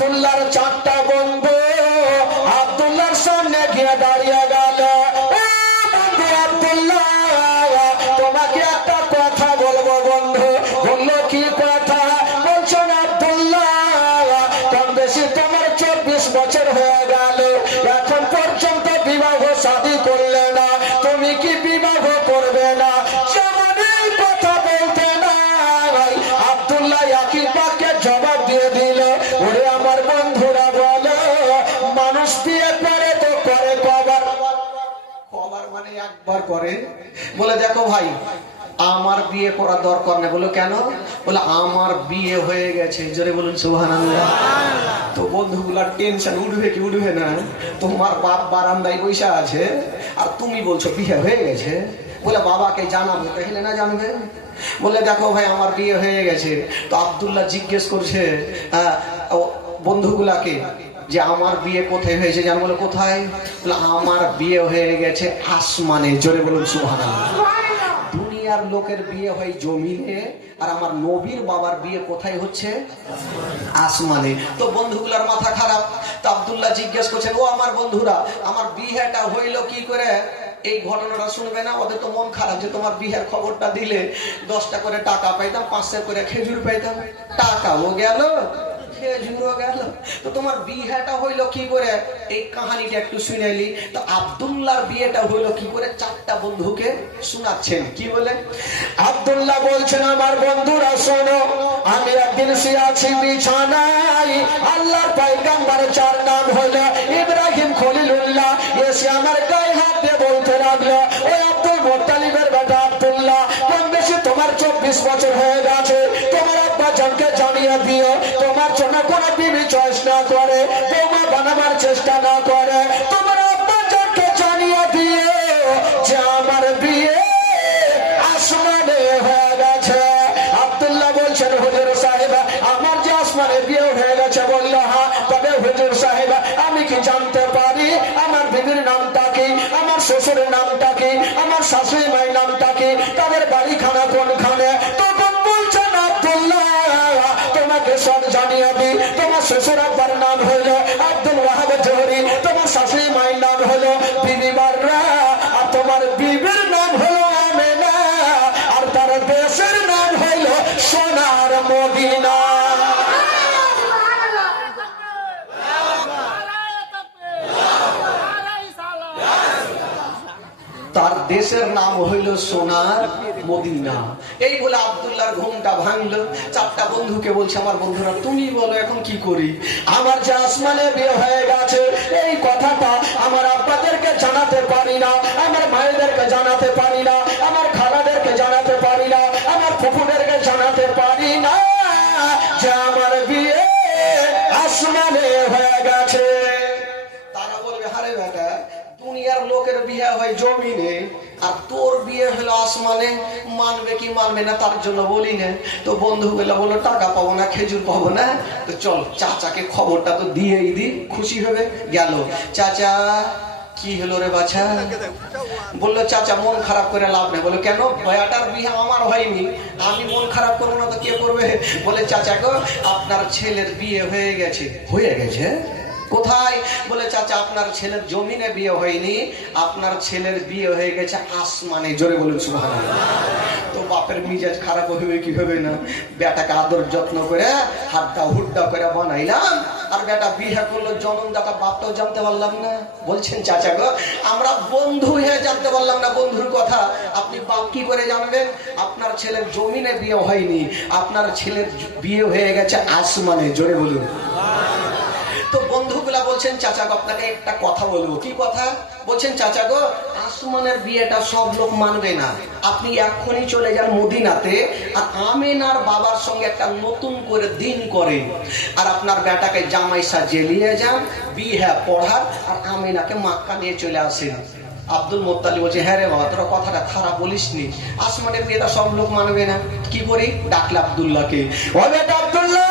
আব্দুল্লাহর চারটা বন্ধু আব্দুল্লাহর সামনে গিয়ে দাঁড়িয়ে গেল। বন্ধু আব্দুল্লাহ, তোমাকে একটা কথা বলবো বন্ধু। বললো কি কথা? বলছেন আব্দুল্লাহ, কম বেশি তোমার 24 বছর হয়ে গেল, এখন পর্যন্ত বিবাহ শাদী করলে না, তুমি কি বিবাহ করবে না? কথা বলতে নাই আব্দুল্লাহ একই বাক্যে জবাব দিয়ে দিল, ওরে আমার বন্ধুরা বলো, মানুষ বিয়ে করে তো করে কবার? কবার মানে একবার করে। বলে দেখো ভাই, আমার বিয়ে করা দরকার নেই। বলো কেন? বলে আমার বিয়ে হয়ে গেছে। জোরে বলুন সুবহানাল্লাহ। তো বন্ধুগুলার টেনশন উঠবে কি উঠবে না? তোমার বাপ বারান্দায় বসে আছে আর তুমি বলছো বিয়ে হয়ে গেছে। বলে বাবাকে জানাবে, তাহলে না জানবে? বলে দেখো ভাই, আমার বিয়ে হয়ে গেছে। তো আব্দুল্লাহ জিজ্ঞেস করছে বন্ধুগুলাকে যে আমার বিয়ে কোথায় হয়েছে? জানো? বলে কোথায়? বলে আমার বিয়ে হয়ে গেছে আসমানে। জোরে বলুন সুবহানাল্লাহ। দুনিয়ার লোকের বিয়ে হয় জমিনে, আর আমার নবীর বাবার বিয়ে কোথায় হচ্ছে? আসমানে। তো বন্ধুগুলার মাথা খারাপ। তো আব্দুল্লাহ জিজ্ঞেস করছেন, ও আমার বন্ধুরা, আমার বিয়েটা হইল কি করে? এই ঘটনাটা শুনবে না? ওদের তো মন খারাপ যে তোমার বিয়ের খবরটা দিলে 10টা করে টাকা পাইতাম, 500 করে খেজুর পাইতাম। টাকাও গেল, খেজুরও গেল, তো তোমার বিয়েটা হইলো কি করে? এই কাহিনীটা একটু শুনাইলি। তো আব্দুল্লাহর বিয়েটা হইলো কি করে? 4টা বন্ধুকে শোনাচ্ছেন। কি বলে? আব্দুল্লাহ বলছেন, আমার বন্ধুরা শোনো, আমি একদিন শুয়েছি বিছানায়, আল্লাহর পয়গম্বরের 4 নাম হলো ইব্রাহিম খলিলুল্লাহ, এসে আমার গায়ে হাত দিয়ে বলতে লাগলো, ওই আব্দুল মুত্তালিবের বেটা আব্দুল্লাহ, কম বেশি তোমার 24 বছর হয়ে গেছে, তোমার আব্বা জানকে জানিয়ে দিও, তোমার জন্য কোনো বিবি চয়েস না করে, বৌমা বানাবার চেষ্টা না করে, তোমার আব্বা জানকে জানিয়ে দিও যে আমার বিয়ে আসমানে হয়ে গেছে। আব্দুল্লাহ বলছেন, হুজুর সাহেব, আমার যে আসমানে বিয়ে হয়ে গেছে? বলল হ্যাঁ। তবে হুজুর সাহেব, আমি কি জানতে পারি আমার বিবির নামটা কি, আমার শ্বশুরের নামটা কি, আমার শাশুড়ি মায়ের নামটা কি, তাদের বাড়িখানা কোনখানে? তখন বলছেন আব্দুল্লাহ, তোমাকে সব জানিয়ে দিই, তোমার শ্বশুর আব্বার নাম হলো আব্দুল ওয়াহাব জোহরি, তোমার শাশুড়ি মায়ের নাম হলো বিবি বাররা, আর তোমার বিবির নাম হলো আমেনা, আর তার দেশের নাম হলো সোনার মদিনা। তার দেশের নাম হইল সোনার মদিনা। এই বলে আব্দুল্লাহর ঘুমটা ভাঙলো। 4টা বন্ধুকে বলছে, আমার বন্ধুরা তুমি বলো এখন কি করি? আমার যে আসমানে বিয়ে হয়ে গেছে, এই কথাটা আমার আব্বাদেরকে জানাতে পারি না, আমার মায়েদেরকে জানাতে পারি না, আমার খালাদেরকে জানাতে পারি না, আমার ফুফুদেরকে জানাতে পারি না যে আমার বিয়ে আসমানে হয়ে গেছে। তারা বলবে, আরে বেটা, দুনিয়ার লোকের বিয়ে হয় জমিনে, আর তোর বিয়ে হলো আসমানে, মানবে কি মানবে না তার জন্য বলি না। তো বন্ধুগুলো বললো, টাকা পাবো না, খেজুর পাবো না, তো চল চাচাকে খবরটা তো দিয়েই দি, খুশি হবে। গেল। চাচা, কি হলো রে বাছা? বললো, চাচা মন খারাপ করে লাভ নেই। বলে কেন? বয়াটার বিয়ে আমার হয়নি, আমি মন খারাপ করবো না তো কে করবে? বলে চাচা গো, আপনার ছেলের বিয়ে হয়ে গেছে। হয়ে গেছে? কোথায়? বলে চাচা, আপনার ছেলের জমিনে বিয়ে হয়নি, আপনার ছেলের বিয়ে হয়ে গেছে আসমানে। জোরে বলুন সুবহানাল্লাহ। তো বাপের মিজাজ খারাপ হবে কি হবে না? বেটাকে আদর যত্ন করে হাড্ডা হুড্ডা করে বানাইলাম, আর বেটা বিয়ে করলো, জন্মদাতা বাপটাও জানতে পারলাম না। বলছেন চাচা গো, আমরা বন্ধু হয়ে জানতে পারলাম না বন্ধুর কথা, আপনি বাপ কি করে জানবেন? আপনার ছেলের জমিনে বিয়ে হয়নি, আপনার ছেলের বিয়ে হয়ে গেছে আসমানে। জোরে বলুন। তো বন্ধুগুলা বলছেন, চাচা গো আপনাকে একটা কথা বলবো। কি কথা? বলছেন, চাচা গো, আসমানের বিয়েটা সব লোক মানবে না, আপনি এখনই চলে যান মদিনাতে, আর আমেনার বাবার সঙ্গে একটা নতুন করে দিন করেন, আর আপনার বেটাকে জামাই সাজিয়ে নিয়ে যান, বিয়ে পড়ার, আর আমেনাকে মক্কা নিয়ে চলে আসেন। আব্দুল মুত্তালিব বলছে, হ্যাঁ রে বাবা, তোরা কথাটা খারাপ বলিসনি, আসমানের বিয়েটা সব লোক মানবে না। কি করি? ডাকলে আব্দুল্লাহকে। ও বেটা আব্দুল্লাহ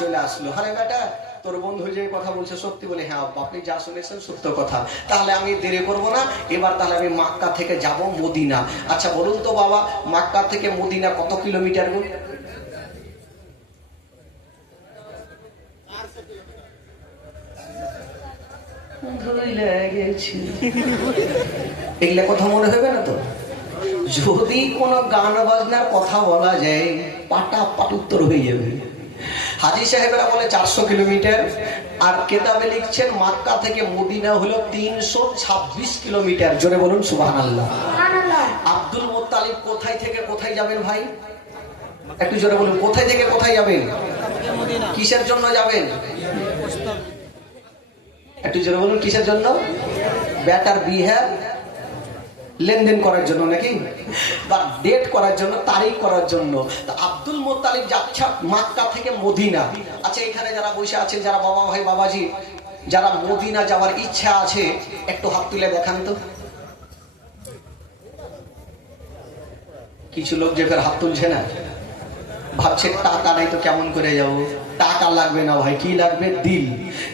চলে আসলো। আরে বেটা, তোর বন্ধু যে কথা বলছে সত্যি? বলে হ্যাঁ আপনি যা শুনেছেন সত্য কথা। তাহলে আমি দেরি করবো না, এবার তাহলে আমি মক্কা থেকে যাব মদিনা। আচ্ছা বলুন তো বাবা, মক্কা থেকে মদিনা কত কিলোমিটার? ধুইলে গেছি। এগুলা কথা মনে হবে না তো? যদি কোনো গান বাজনার কথা বলা যায় পাটা পাট উত্তর হয়ে যাবে। হাজী সাহেবেরা বলে 400 কিলোমিটার, আর কেতাবে লিখছেন মক্কা থেকে মদিনা হলো 326 কিলোমিটার। জোরে বলুন সুবহানাল্লাহ। আব্দুল মুত্তালিব কোথায় থেকে কোথায় যাবেন ভাই? একটু জোরে বলুন, কোথায় থেকে কোথায় যাবেন? কিসের জন্য যাবেন? একটু জোরে বলুন, কিসের জন্য? বেটার বিয়ে লেনদেন করার জন্য নাকি, বা ডেট করার জন্য, তারিখ করার জন্য। তো আব্দুল মুত্তালিব যাচ্ছে মক্কা থেকে মদিনা। আচ্ছা, এখানে যারা বসে আছেন, যারা বাবা ভাই বাবাজি, যারা মদিনা যাওয়ার ইচ্ছা আছে, একটু হাত তুলে দেখান তো। কিছু লোক যে হাত তুলছে না, ভাবছে টাকা নাই তো কেমন করে যাব। টাকা লাগবে না ভাই, কি লাগবে? দিল।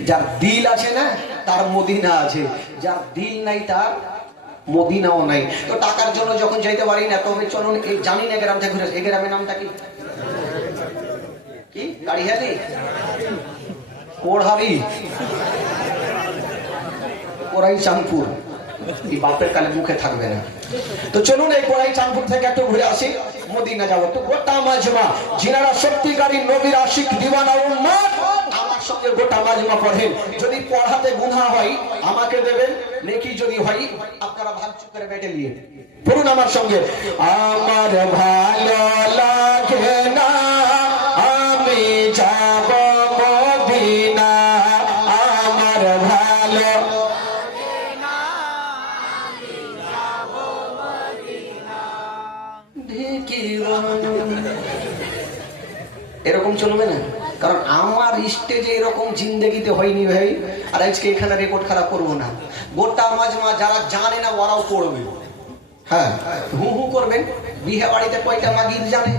যার দিল আছে না তার মদিনা আছে, যার দিল নাই তার মদিনাও নাই। তো টাকার জন্য যখন যাইতে পারি না, তবে চলুন জানি না গ্রামটা ঘুরে। এই গ্রামের নামটা কি? কি গাড়িহালি, কোড়হারি, কোরাই চাঁদপুর। এই বাপের কালে মুখে থাকবে না। তো চলুন এই কোরাই চাঁদপুর থেকে একটু ঘুরে আসি, মদিনা যাবো। তো গোটা মাজমা যিনারা সত্যিকারী নবীর আশিক দিওয়ানা উম্মত, আমার সঙ্গে গোটা মাজমা পড়েন। যদি পড়াতে গুনাহ হয় আমাকে দেবেন, নেকি যদি হয় আপনারা ভাগ করে বেটে নিয়ে পড়ুন আমার সঙ্গে। আমার ভালো লাগে না আমি যাব মদিনা, আমার ভালো এরকম চলবে না, কারণ আমার স্টেজে এরকম জিন্দগিতে হয়নি ভাই। আর আজকে এখানে রেকর্ড খারাপ করবো না। গোটা মাজমা যারা জানে না ওরাও পড়বে। হ্যাঁ, হু হু করবেন। বিয়ে বাড়িতে কয়টা মাগির জানে?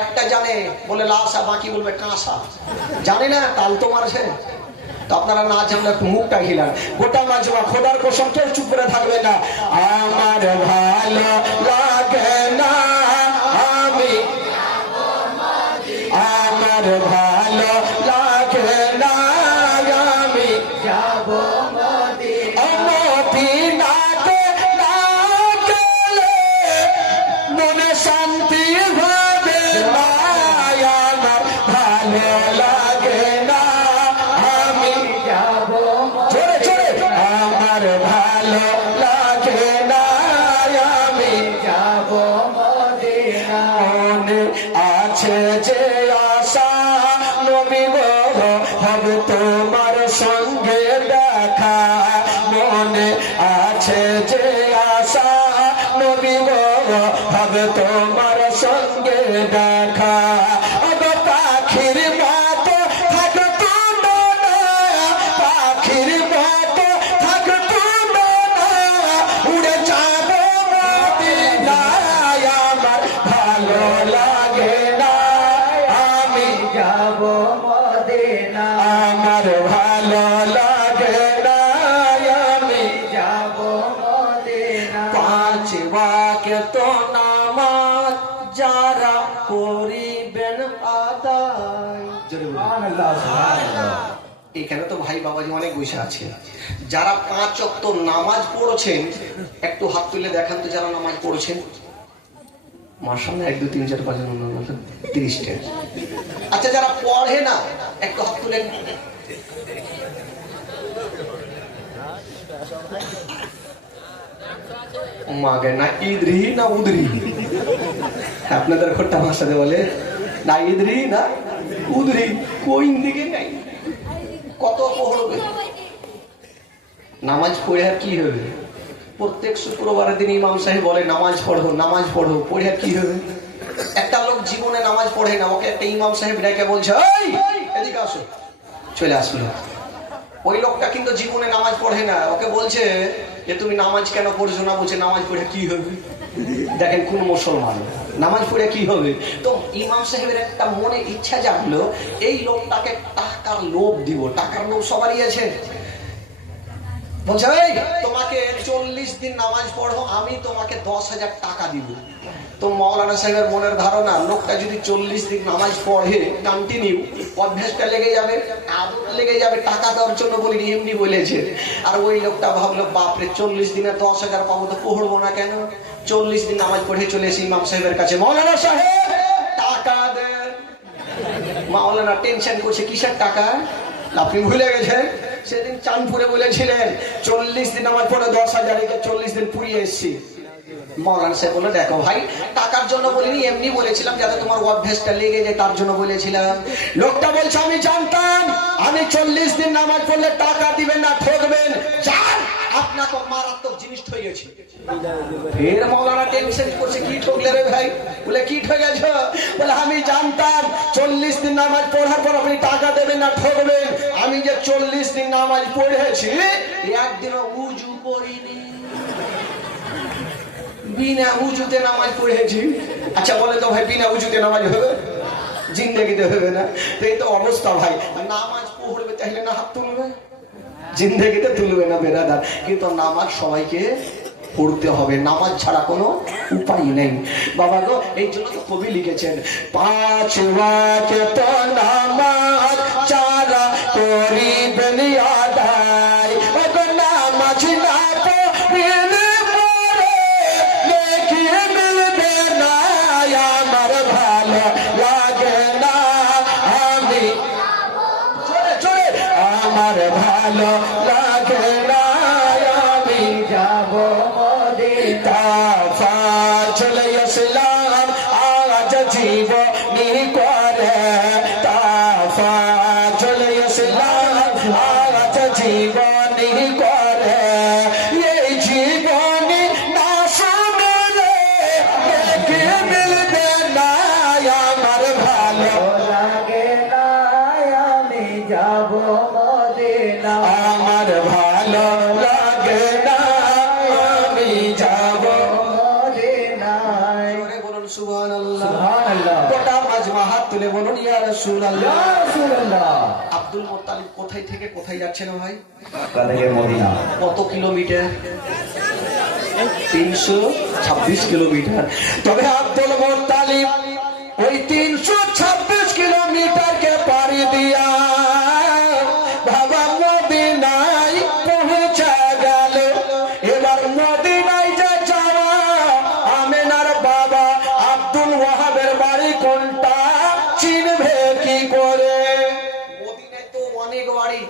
একটা জানে, বলে লাসা, বাকি বলবে কাঁসা। জানে না, তাল তো মারছে। তো আপনারা না জানলে একটু মুখটা হিলান। গোটা মাজমা খোদার কসম কেউ চুপ করে থাকবে না। আমার ভালো লাগে না আমি, আমার ভালো লাগে না আমি যাব মদিনাতে, না গেলে মনে শান্তি হবে না। আমার ভালো লাগে না আমি যাব, জোরে জোরে, আমার ভালো লাগে না আমি যাব মদিনা। মনে আছে যে আশা নবী গো হবে তোমার সঙ্গে দেখা, মনে আছে যে আশা নবী গো হবে তোমার সঙ্গে দেখা। পাখির মতো থাকতো না, পাখির মতো থাকতো না, উড়ে যাব মদিনায়। আমার ভালো লাগে না আমি যাব মদিনা, আমার ভালো লাগে না আমি যাব মদিনা। 5 ওয়াক্ত নামাজ যারা করিবেন আদায়, এখানে তো ভাই বাবাজি অনেক বসে আছে। যারা 5 ওয়াক্ত নামাজ পড়ছেন একটু হাত তুলে দেখান তো, যারা নামাজ পড়ছেন। মাশাআল্লাহ, 1 2 3 4 5 30টা। আচ্ছা, যারা পড়ে না একটু হাত তুলেন। মাগে না ইদরি না উদরি, আপনাদের খোট্টা ভাষাতে বলে না ইদরি না উদরি, কোন দিকে নাই। কত পড়বে? নামাজ পড়ে আর কি হবে? প্রত্যেক শুক্রবারের দিন ইমাম সাহেব বলে নামাজ পড়ো, নামাজ পড়ো। পড়ে আর কি হবে? একটা লোক জীবনে নামাজ পড়ে না, ওকে একটা ইমাম সাহেব ডেকে বলছে এই এদিকে আসো, চলে আসলো। ওই লোকটা কিন্তু জীবনে নামাজ পড়ে না, ওকে বলছে যে তুমি নামাজ কেন পড়ছো না? বলছে নামাজ পড়ে কি হবে? দেখেন কোন মুসলমান, নামাজ পড়ে কি হবে? তো ইমাম সাহেবের একটা মনে ইচ্ছা জাগলো, এই লোকটাকে টাকার লোভ দিব। টাকার লোভ সবারই আছে। বলছে এই তোমাকে 40 দিন নামাজ পড়ো, আমি তোমাকে 10,000 টাকা দিব। তো মৌলানা সাহেবের মনের ধারণা লোকটা যদি 40 দিন নামাজ পড়ে কন্টিনিউ, অভ্যাসটা লেগে যাবে, আদত লেগে যাবে, টাকা দেওয়ার জন্য বলিনি, এমনি বলেছে। আর ওই লোকটা ভাবলো বাপরে 40 দিনে 10,000 পাবো, তো পড়বো না কেন? 40 দিন নামাজ পড়ে চলে এসে ইমাম সাহেবের কাছে, মৌলানা সাহেব টাকা দেন। মাওলানা টেনশন করছে, কিসের টাকা? আপনি ভুলে গেছেন সেদিন চাঁদপুরে বলেছিলেন 40 দিন আমার পরে 10,000, 40 দিন পুড়িয়ে এসছি। মাওলানা সাহেব বললো দেখো ভাই, টাকার জন্য বলিনি, এমনি বলেছিলাম যাতে তোমার অভ্যাসটা লেগে যায়, তার জন্য বলেছিলাম। লোকটা বলছে আমি জানতাম আমি 40 দিন নামাজ পড়লে টাকা দিবেন না, ঠকবেন, যান আপনাকে মারাত্মক জিনিস হয়ে গেছে। ফের মাওলানা টেনশন করছে, কি ঠকলে রে ভাই? বলে কি ঠকেছ? বলে আমি জানতাম 40 দিন নামাজ পড়ার পর আপনি টাকা দেবেন না, ঠকবেন। আমি যে 40 দিন নামাজ পড়েছি একদিনও উজু করিনি, বিনা উজুতে নামাজ পড়েছি। আচ্ছা বলে তো ভাই বিনা উজুতে নামাজ হবে? জিন্দেগিতে হবে না। তো এই তো অবস্থা ভাই, নামাজ পড়বে তাহলে না হাত তুলবে, জিন্দেগিতে তুলবে না বেরাদার। কিন্তু নামাজ সবাইকে পড়তে হবে, নামাজ ছাড়া কোনো উপায় নেই বাবা গো। এই জন্য তো কবি লিখেছেন 5 ওয়াক্ত নামাজ চারা করিবেন আদায়, ও নামাজ না পড়লে পরে নেকি মিলবে না, আমার ভালো লাগে না আমি জোরে জোরে, আমার ভালো লাগে না আমি যাব মদিনা, চলে আসলাম আজ জীবনী করে, তাফা চলে আসলাম আজ জীবনী করে, এই জীবনী না শুনলে দেখে মিলবে না, আমার ভালো লাগে না আমি যাব মদিনা, আমার ভালো লাগে না আমি যাব মদিনায়। বলুন সুবহানাল্লাহ, সুবহানাল্লাহ। গোটা মাজমা হাত তুলে বলুন ইয়া রাসূলুল্লাহ, ইয়া রাসূলুল্লাহ। আব্দুল মুত্তালিব কোথায় থেকে কোথায় যাচ্ছেন ভাই? মক্কা থেকে মদিনা। কত কিলোমিটার? 326 কিলোমিটার। তবে আব্দুল মুত্তালিব ওই 326 কিলোমিটারকে পাড়ি দিয়া বাবা মদিনায় পৌঁছে গেল। এবার মদিনায় যে যাওয়া, আমেনার বাবা আব্দুল ওয়াহাবের বাড়ি কোনটা চিনবে কি করে? মদিনায় তো অনেক বাড়ি,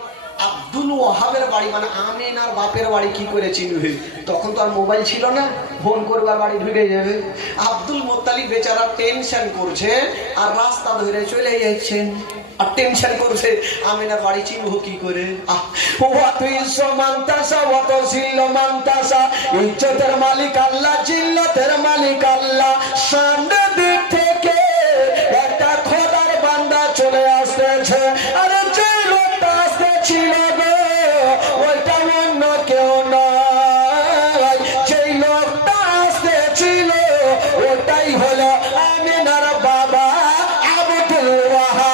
আব্দুল ওয়াহাবের বাড়ি মানে আমেনার বাপের বাড়ি কি করে চিনবে? তখন তো আর মোবাইল ছিল না, ফোন করবার বাড়ি ঢুকে যাবে। আব্দুল মুত্তালিব বেচারা টেনশন করছে আর রাস্তা ধরে চলে যাচ্ছেন, আর টেনশন করছে আমেনার বাড়ি চিনবো কি করে? ইজ্জতের মালিক আল্লাহ, জিল্লতের মালিক আল্লাহ। সামনে দিক থেকে একটা খোদার বান্দা চলে আসতেছে, আর যে লোকটা আসতেছিল গো ওইটা অন্য কেউ নয়, যেই লোকটা আসতেছিল ওটাই হলো আমিনার বাবা আব্দুল ওয়াহাব।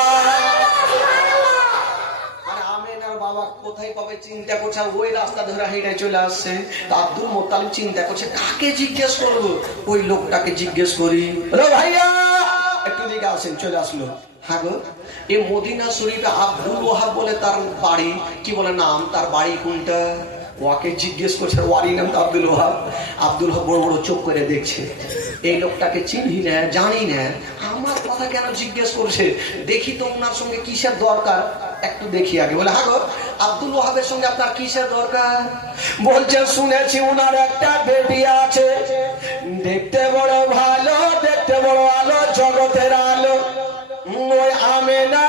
আমিনার বাবা কোথায় পাবে চিন্তা করছে, ওই রাস্তা ধরে হেঁটে চলে আসছে। আব্দুল মুত্তালিব চিন্তা করছে কাকে জিজ্ঞেস করবো? ওই লোকটাকে জিজ্ঞেস করি। ভাইয়া একটু দিকে আসেন, চলে আসলো। হ্যাঁ গো, এ মদিনা শরীফে আব্দুল ওয়াহাব বলে তার বাড়ি, কি বলে নাম, তার বাড়ি কোনটা? ওকে জিজ্ঞেস করছে, ওয়ারি নাম তো আব্দুল ওয়াহাব। আব্দুল ওয়াহাব বড় বড় চোখ করে দেখছে, এই লোকটাকে চিনি না, জানি না, আমার কথা কেন জিজ্ঞেস করছে? দেখি তো ওনার সঙ্গে কিসের দরকার, একটু দেখি আগে। বলে হ্যাঁ গো, আব্দুল ওয়াহাবের সঙ্গে আপনার কিসের দরকার? বলছে শুনেছি ওনার একটা বেটি আছে, দেখতে বড় ভালো, দেখতে বড় আলো, জগতের আলো। ওই আমেনা,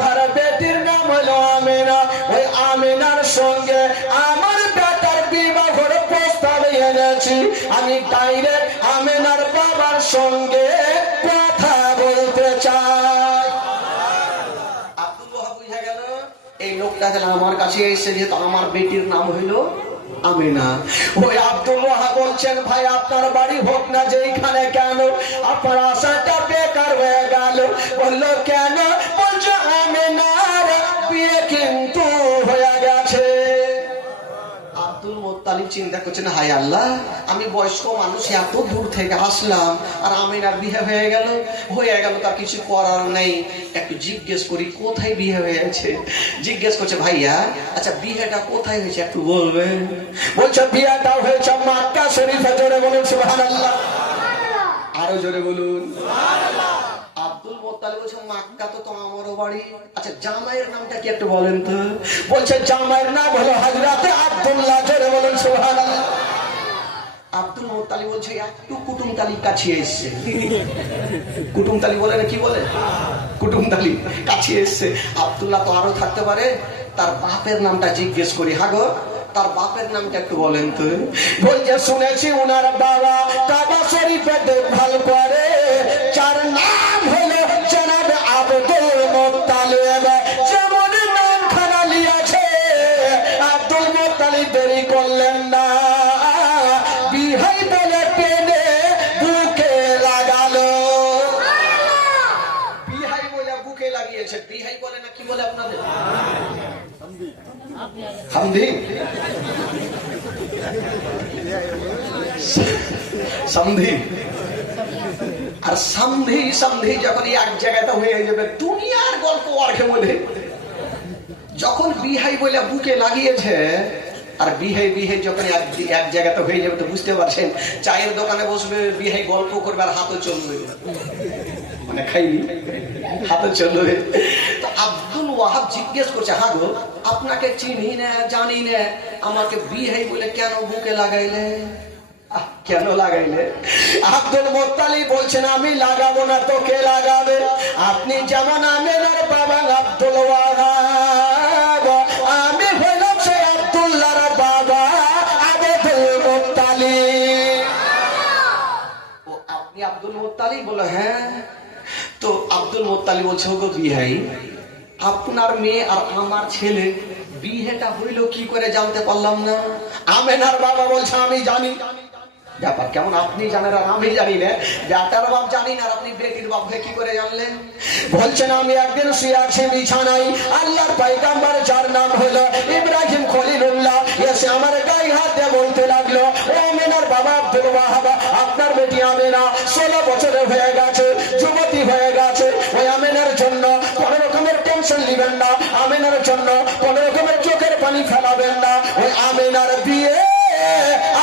তার বেটির নাম হলো আমেনা। ওই আমেনার সঙ্গে আমার বেটার বিবাহের প্রস্তাব এনেছি। আমি ডাইরেক্ট আমেনার বাবার সঙ্গে কথা বলতে চাই। আব্দুল ওয়াহাব বুঝে গেল এই লোকটা গেল আমার কাছে এসে, যেহেতু আমার বেটির নাম হইলো আমিনা। ওই আব্দুল ওয়াহাব বলছেন ভাই আপনার বাড়ি হোক না যেখানে, কেন আপনার আশাটা বেকার হয়ে গেল? বললো কেন? বলছে আমিনার বিয়ে কিন্তু হয়ে গেছে। আব্দুল মুত্তালিব মুত্তালিব চিন্তা করছেন, হায় আল্লাহ, আমি বয়স্ক মানুষ এত দূর থেকে আসলাম আর আমিনার বিয়ে হয়ে গেল, তার কিছু করার নেই, একটু জিজ্ঞেস করি কোথায় বিয়ে হয়েছে। জিজ্ঞেস করছে, ভাইয়া আচ্ছা বিয়েটা কোথায় হয়েছে একটু বলবেন? বলছে বিয়েটা হয়েছে মক্কা শরীফে। জোরে বলুন সুবহানাল্লাহ। আরো জোরে বলুন। আব্দুল মুত্তালিব বলছে, মক্কা তো আমারও বাড়ি। আচ্ছা জামাইয়ের নামটা কি একটু বলেন তো? বলছে জামাইয়ের নাম হলো হযরত আব্দুল্লাহ। জোরে বলুন সুবহানাল্লাহ। আব্দুল মুত্তালিব বলছে, একটু কুটুমতালি কাছে এসছে। কুটুমতালি বলে না, কি বলে? কুটুমতালি কাছে এসছে। আব্দুল্লাহ তো আরো থাকতে পারে, তার বাপের নামটা জিজ্ঞেস করি। হাগো তার বাপের নামটা একটু বলেন তো? বলছে শুনেছি উনার বাবা কাবা শরীফে দেখভাল করে, যার নাম হলো জনাব আব্দুল মুত্তালিব। যেমন নাম খানা লিয়েছে, আব্দুল মুত্তালিব দেরি করলেন না, বিহাই বলে টেনে বুকে লাগালো। বিহাই বলে বুকে লাগিয়েছে। বিহাই বলে না কি বলে আপনাদের? হামদি সন্ধি। আর সন্ধি সন্ধি যখন এক জায়গাতে হয়ে যাবে, দুনিয়ার গল্প আর বলে। যখন বিহাই বলে বুকে লাগিয়েছে আর বিহাই যখন এক জায়গাতে হয়ে যাবে, তো বুঝতে পারছেন চায়ের দোকানে বসবে, বিহাই গল্প করবে আর হাতও চলবে, মানে খাইনি হাতে চলবে। তো আব্দুল ওয়াহাব জিজ্ঞেস করছে, হ্যাঁ গো আপনাকে চিনি না জানি না, আমাকে বিহাই বলে কেন বুকে লাগাইলে? কেন লাগাইলে? আব্দুল মুত্তালিব বলছেন, আমি লাগাবো না তো কে লাগাবে? আপনি যেমন আমিনার বাবা আব্দুল ওয়াহাব, আমি হইলাম সেই আব্দুল্লাহর বাবা আব্দুল মুত্তালিব। ও আপনি আব্দুল মুত্তালিব? বলে হ্যাঁ। তো আব্দুল মুত্তালিব বলছে, ওগো বিহাই, আপনার মেয়ে আর আমার ছেলে বিয়েটা হইল কি করে জানতে পারলাম না? আমিনার বাবা বলছে, আমি জানি। ব্যাপার কেমন? আপনি জানেন আর আমি জানি না? বেটার বাপ জানি না আর আপনি বেটির বাপ হয়ে কি করে জানলেন? বলছেন, আমি একদিন শুয়ে আছি বিছানায়, আল্লাহর পয়গম্বর যার নাম হলো ইব্রাহিম খলিলুল্লাহ এসে আমার গায়ে হাত দিয়ে বলতে লাগলো, ও আমিনার বাবা আব্দুল ওয়াহাব, আপনার বেটি আমিনা 16 বছরের হয়ে গেছে, যুবতী হয়ে গেছে। ওই আমিনার জন্য কোনো রকমের টেনশন নেবেন না, আমিনার জন্য কোনো রকমের চোখের পানি ফেলাবেন না। ওই আমিনার বিয়ে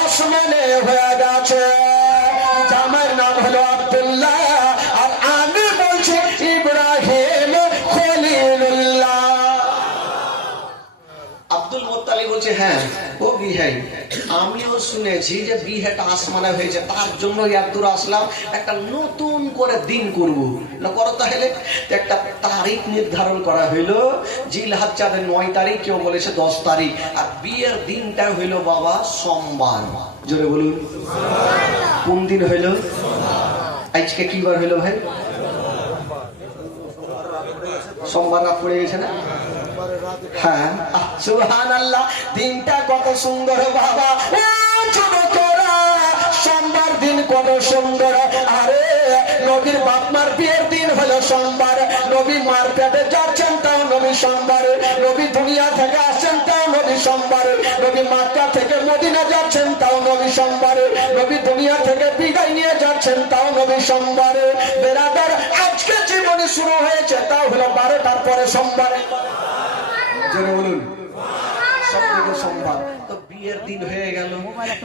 আসমানে হয়ে গেছে। জামাইয়ের নাম হলো আব্দুল্লাহ আর আমি বলছি ইব্রাহিম খলিলুল্লাহ। আব্দুল মুত্তালিব বলছে, হ্যাঁ ও বিহাই, আমিও শুনেছি যে বিয়েটা আসমানে হয়েছে, তার জন্য এত দূর আসলাম, একটা নতুন করে দিন করবো না করো। তাহলে একটা তারিখ নির্ধারণ করা হইলো, জিলহজ্জার 9 তারিখ, কেউ বলেছে 10 তারিখ, আর বিয়ের দিনটা হইলো বাবা সোমবার। জোরে বলুন। কোন দিন হইল? আজকে কি বার হইলো ভাই? সোমবার রাত পড়ে গেছে না? হ্যাঁ, সুবহানাল্লাহ। দিনটা কত সুন্দর বাবা, সোমবার দিন কত সুন্দর। আরে নবীর বাপমার বিয়ের দিন হলো সোমবার, নবী মার পেটে যাচ্ছেন তাও নবী সোমবার, নবী দুনিয়া থেকে আসছেন তাও নবী সোমবার, নবী মক্কা থেকে মদিনা যাচ্ছেন তাও নবী সোমবার, নবী দুনিয়া থেকে বিদায় নিয়ে যাচ্ছেন তাও নবী সোমবার। বেরাদার, আজকে জীবনে শুরু হয়েছে তাও হলো 12টার পরে সোমবার। জোরে বলুন, সবথেকে সোমবার। তো বিয়ের দিন হয়ে গেল,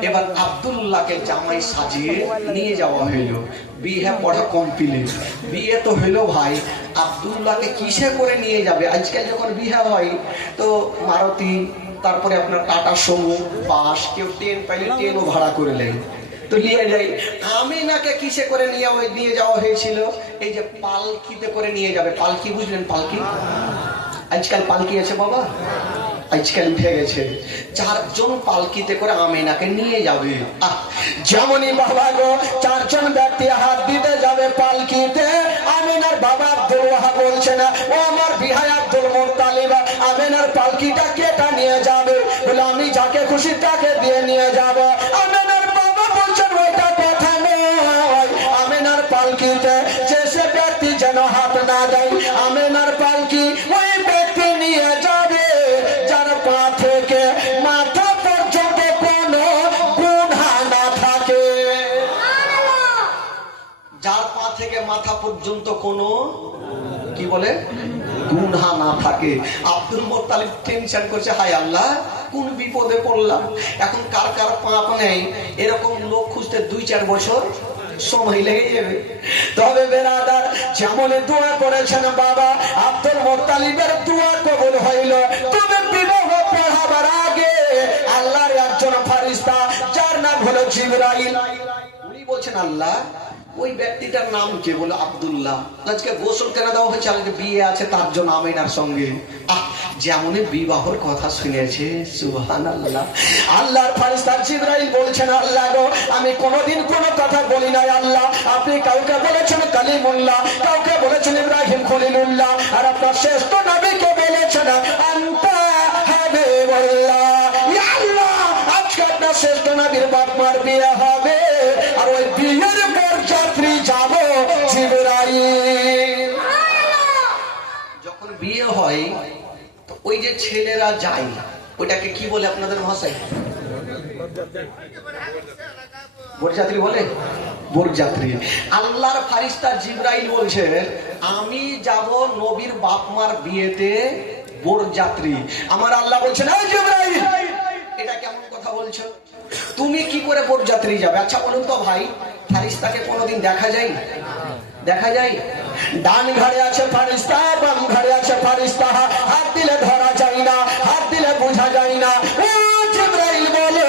এবার আব্দুল্লাহকে জামাই সাজিয়ে নিয়ে যাওয়া হইল। বিয়ে পড়া কমপ্লিট, বিয়ে তো হইলো ভাই। আব্দুল্লাহকে কিসে করে নিয়ে যাবে? আজকাল যখন বিয়ে হয় তো মারুতি, তারপরে আপনার টাটা সুমো, বাস, কেউ ট্রেন পাইলে ট্রেনও ভাড়া করে নেয়, তো নিয়ে যাই। আমিনাকে কিসে করে নিয়ে যাওয়া হয়েছিল? এই যে পালকিতে করে নিয়ে যাবে। পালকি বুঝলেন? পালকি আজকাল পালকি আছে বাবা, আজকাল উঠে গেছে। 4 জন পালকিতে করে আমিনাকে নিয়ে যাবে। যেমনই বাবা গো 4 জন ব্যক্তি হাত দিতে যাবে পালকিতে, আমিনার বাবা আব্দুল ওয়াহাব বলছেন, ও আমার বিহাই আব্দুল মুত্তালিব, আমিনার পালকিটা কেটা নিয়ে যাবে? বলে আমি যাকে খুশি তাকে দিয়ে নিয়ে যাব। আমিনার বাবা বলছেন, ওইটা কথা নয়, আমিনার পালকিতে যে সে ব্যক্তি যেন হাত না দেয়, আমিনার পালকি ওই ব্যক্তি নিয়ে যাবে যার পা থেকে মাথা পর্যন্ত কোনো পর্যন্ত কোনো কি বলে গুনাহ না থাকে। আব্দুল মুত্তালিব টেনশন করছে, হায় আল্লাহ কোন বিপদে পড়লাম, এখন কার কার পাপ নেই, এরকম লোক খুঁজতে 2-4 বছর সময় লেগে যাবে। তবে বেরাদার যেমন দোয়া করেছেন বাবা আব্দুল মুত্তালিবের দোয়া কবুল হইল। তুমি বিবাহ পড়াবার আগে আল্লাহর একজন ফেরেশতা যার নাম হলো জিবরাইল, উনি বলছেন আল্লাহ ওই ব্যক্তিটার নাম কি? বলে আব্দুল্লাহ। আজকে গোসল কেন দেওয়া হয়েছে? আজকে বিয়ে আছে তার জন্য আমিনার সঙ্গে। যেমনই বিবাহর কথা শুনেছে, সুবহানাল্লাহ। আল্লাহর ফেরেশতা জিবরাইল বলছেন, আল্লাহ গো আমি কোনোদিন কোনো কথা বলি নাই আল্লাহ, আপনি কাউকে বলেছেন কালিমুল্লাহ, কাউকে বলেছেন ইব্রাহিম খলিলুল্লাহ, আর আপনার শ্রেষ্ঠ নবীকে বলেছেন আনতা হাবিবুল্লাহ। ইয়া আল্লাহ আজকে আপনার শ্রেষ্ঠ নবীর বাপমার বিয়ে হবে, আর ওই বিয়ের বরযাত্রী যাব জিবরাইল। যখন বিয়ে হয় তো ওই যে ছেলেরা যায় ওইটাকে কি বলে আপনাদের ভাষায়? বরযাত্রী বলে, বরযাত্রী। আল্লাহর ফেরেশতা জিবরাইল বলছে আমি যাব নবীর বাপমার বিয়েতে বরযাত্রী। আমার আল্লাহ বলছেন এই জিবরাইল এটা কেমন কথা বলছো, তুমি কি করে বরযাত্রী যাবে? আচ্ছা বলুন তো ভাই, ফেরেশতাকে কোনোদিন দেখা যায়? দেখা যায়? ডান ঘাড়ে আছে ফেরেশতা, বাম ঘাড়ে আছে ফেরেশতা, হাত দিলে ধরা যায় না, হাত দিলে বোঝা যায় না। ও জিবরাইল বলো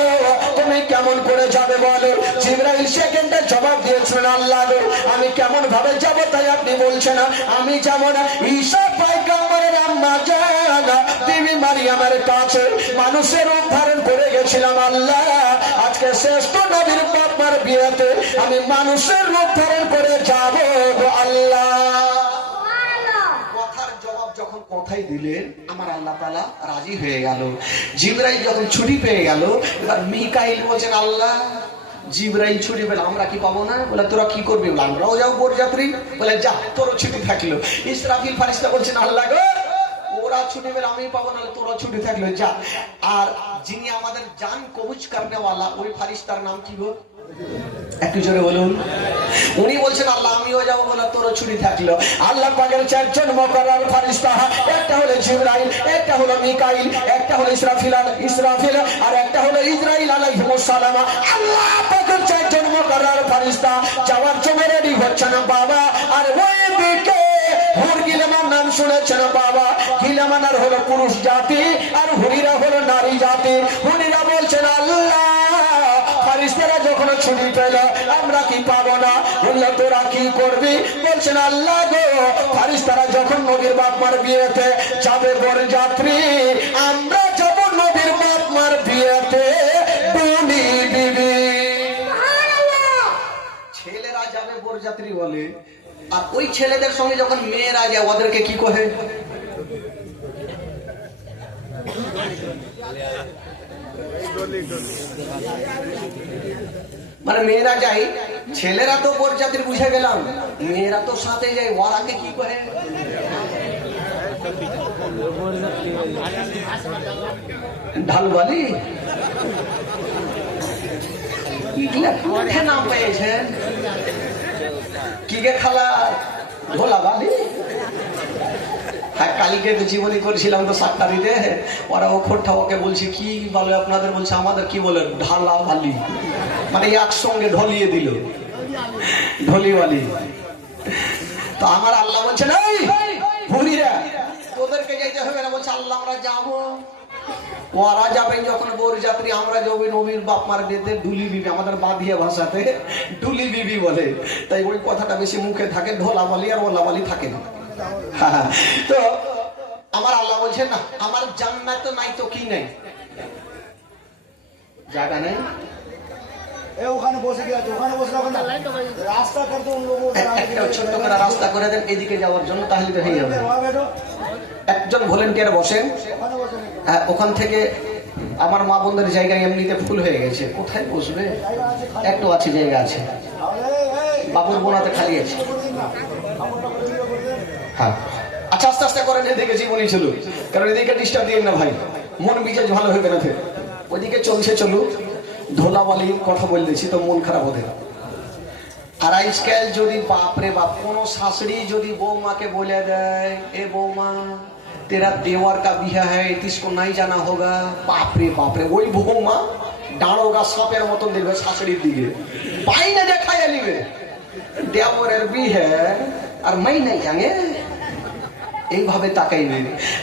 তুমি কেমন করে যাবে বলো? জিবরাইল সেকেন্ডে জবাব দিয়েছেন, আল্লাহ গো আমি কেমন ভাবে যাব তাই আপনি বলছেন? আমি যেমন ঈসা পয়গম্বরের আম্মা জানা বিবি মারিয়ামের কাছে মানুষের রূপ ধারণ করে গেছিলাম আল্লাহ, আজকে শ্রেষ্ঠ নবীর বাপমার বিয়েতে আমি মানুষের রূপ ধারণ করে যাব আল্লাহ। কথার জবাব যখন কথাই দিলেন আমার আল্লাহ তাআলা রাজি হয়ে গেল। জিবরাইল যখন ছুটি পেয়ে গেল, এবার মিকাইল বলছেন আল্লাহ জিবরাইল ছুটি পেলে আমরা কি পাবো না? বলে তোরা কি করবি? বলে আমরাও যাবো বরযাত্রী। বলে যা তোরও ছুটি থাকলো। ইসরাফিল ফেরেশতা বলছেন আল্লাহ গো ওরা ছুটি পেলে আমি পাবো না, তোরা ছুটি থাকলো যা। আর যিনি আমাদের জান কবুজ করনেওয়ালা ওই ফেরেশতার নাম কি গো? একটু জোরে বলুন। উনি বলছেন আল্লাহ আমিও যাবো, বলে তোরও ছুটি থাকলো। আল্লাহ পাকের 4 জন মুকররম ফেরেশতা, একটা হলো জিবরাইল, একটা হলো মিকাইল, একটা হলো ইসরাফিল আর একটা হলো ইসরাইল আলাইহিস সালাম। আল্লাহ পাকের 4 জন মুকররম ফেরেশতা যাওয়ার জন্য রেডি হচ্ছেন বাবা। আর ওই দিকে হুর গিলামার নাম শুনেছেন বাবা। গিলামানার হলো পুরুষ জাতি আর হুরিরা হলো নারী জাতি। হুরিরা বলছেন আল্লাহ ফেরেশতারা যখন ছুটি পেল আমরা কি পাবো না? বললো তোরা কি করবি? বলছেন আল্লাহ গো ফেরেশতারা যখন নবীর বাপমার বিয়েতে যাবে বরযাত্রী, আমরা যাব নবীর বাপমার বিয়েতে বনি বিবি। ছেলেরা যাবে বরযাত্রী বলে, আর ওই ছেলেদের সঙ্গে যখন মেয়েরা যায় ওদেরকে কি কহে? মানে মেয়েরা যায়, ছেলেরা তো বরযাত্রী বুঝে গেলাম, মেয়েরা তো সাথে যায়, ওরাকে কি কহে? ঢালবালি নাম পেয়েছেন কি গে খালা? ঢোলাবালি। হ্যাঁ কালকে তো জীবনী করেছিলাম তো 7টা দিতে, ওরা অক্ষরটা ওকে বলছে কি বলে আপনাদের? বলছে আমাদের কি বলে ঢালাবালি, মানে একসঙ্গে ঢলিয়ে দিল ঢলিবালি। তো আমার আল্লাহ বলছেন এই হুরিরা তোদেরকে যাইতে হবে না। বলছে আল্লাহ আমরা যাবো। ওরা যাবেন যখন বরযাত্রী, আমরা যাবো নবীর বাপমার বিয়েতে ডুলি বিবি, আমাদের বাঁধিয়া ভাষাতে ডুলি বিবি বলে, তাই ওই কথাটা বেশি মুখে থাকে, ঢোলাবালি আর ওলাবালি থাকে না। তো আমার আল্লাহ বলছেন না আমার জান্নাত নাই তো কি নাই, জায়গা নেই, ওখানে বসে গেছে, ওখানে বসে রাস্তা করতে একটা ছোট্ট করে রাস্তা করে দেন এদিকে যাওয়ার জন্য, তাহলে তো হয়ে যাবে। একজন ভলেন্টিয়ার বসেন, ওখান থেকে আমার মা বোনদের জায়গায় এমনিতে ফুল হয়ে গেছে, কোথায় বসবে? একটু আছে জায়গা আছে, বাবুর বোনাতে খালি আছে। হ্যাঁ আচ্ছা আস্তে আস্তে করেন, এদিকে জীবনী ছিল, কারণ এদিকে ডিস্টার্ব দিন না ভাই, মন মিজাজ ভালো হইবে না। ওইদিকে চলছে চলুক, ধোলাবালির কথা বলতেছি তো মন খারাপ হতে। আর আজকাল যদি বাপরে বাপ কোনো শাশুড়ি যদি বৌমাকে বলে দেয়, এ বৌমা तेरा देवर का बिहा है इसको नहीं जाना होगा, बापरे बापरे ওই বৌমা ডাঁড়োগা সাপের মতন দেখবে শাশুড়ির দিকে, বাইরে দেখাই নিবে দেবরের বিহে আর মাই নাই জানে, এইভাবে তাকাইবে।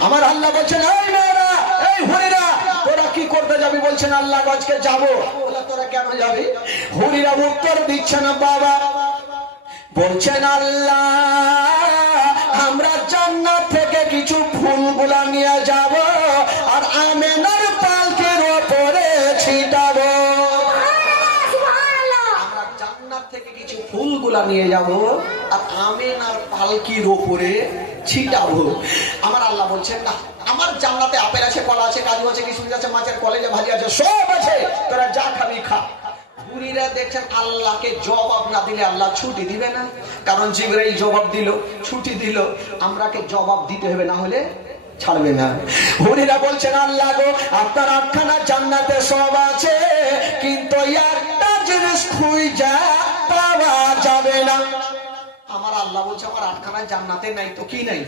আমার আল্লাহ বলছেন এই মেয়েরা, এই হরিরা, তোরা কি করতে যাবি? বলছেন আল্লাহ আজকে যাবো। বলে তোরা কেন যাবি? হরিরা উত্তর দিচ্ছে না বাবা, বলছেন আল্লাহ আমরা জান্নাত থেকে কিছু ফুলগুলা নিয়ে যাব আর আমেনার পালকির উপরে ছিটাবো। আমরা জান্নাত থেকে কিছু ফুলগুলা নিয়ে যাব আর আমেনার পালকির উপরে ছিটাবো। আমার আল্লাহ বলছেন না, আমার জান্নাতে আপেল আছে, কলা আছে, কাজু আছে, কিশমিশ আছে, মাছের কলেজে ভাজি আছে, সব আছে, তোরা যা খাবি খা। বুড়িরা দেখছেন আল্লাহকে জবাব না দিলে আল্লাহ ছুটি দিবে না, কারণ জিবরাইল জবাব দিল, ছুটি দিল, আমরাকে জবাব দিতে হবে, না হলে ছাড়বে না। বুড়িরা বলছেন আল্লাহ গো, আপনার আটখানা জান্নাতে সব আছে, কিন্তু একটা জিনিস খুঁজে পাওয়া যাবে না। আমার আল্লাহ বলছে আমার আটখানা জান্নাতে নাই তো কি নাই?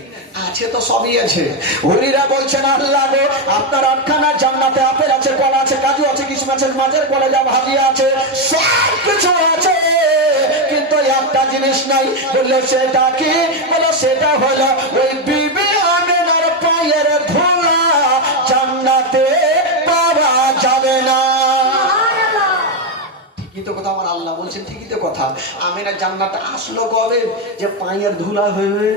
আছে তো সবই আছে। হরিরা বলছেন আল্লাহ গো, আপনার আটখানা জান্নাতে আপেল আছে, কলা আছে, কাজু আছে, কিশমিশ আছে, মাছের কলেজা ভাজি আছে, সব কিছু আছে, কিন্তু একটা জিনিস নাই। বললে সেটা কি? বলো সেটা হলো ওই বিবি আমেনার পায়ের ধুলা জান্নাতে পাওয়া যাবে না। ঠিকই তো কথা আমার আল্লাহ বলছেন, ঠিকই তো কথা। আমেনা জান্নাতে আসলো কবে? যে পায়ের ধুলা হয়ে।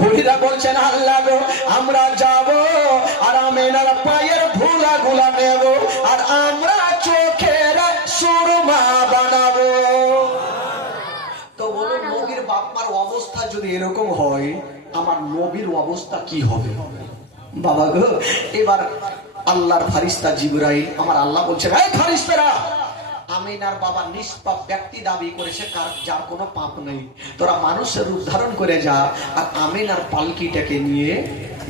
হরিরা বলছেন আল্লাহ গো, আমরা যাব আর আমেনার পায়ের ধুলা গুলা নেব আর আমরা চোখের সুরমা বানাবো। তো বলুন নবীর বাপমার অবস্থা যদি এরকম হয়, আমার নবীর অবস্থা কি হবে? বাবা গো, এবার আল্লাহর ফারিস্তা জিবরাইল, আমার আল্লাহ বলছেন এই ফারিস্তারা, আমিনার বাবা নিষ্পাপ ব্যক্তি দাবি করেছে, যার কোনো পাপ নেই, তোরা মানুষের রূপ ধারণ করে যা আর আমিনার পালকিটাকে নিয়ে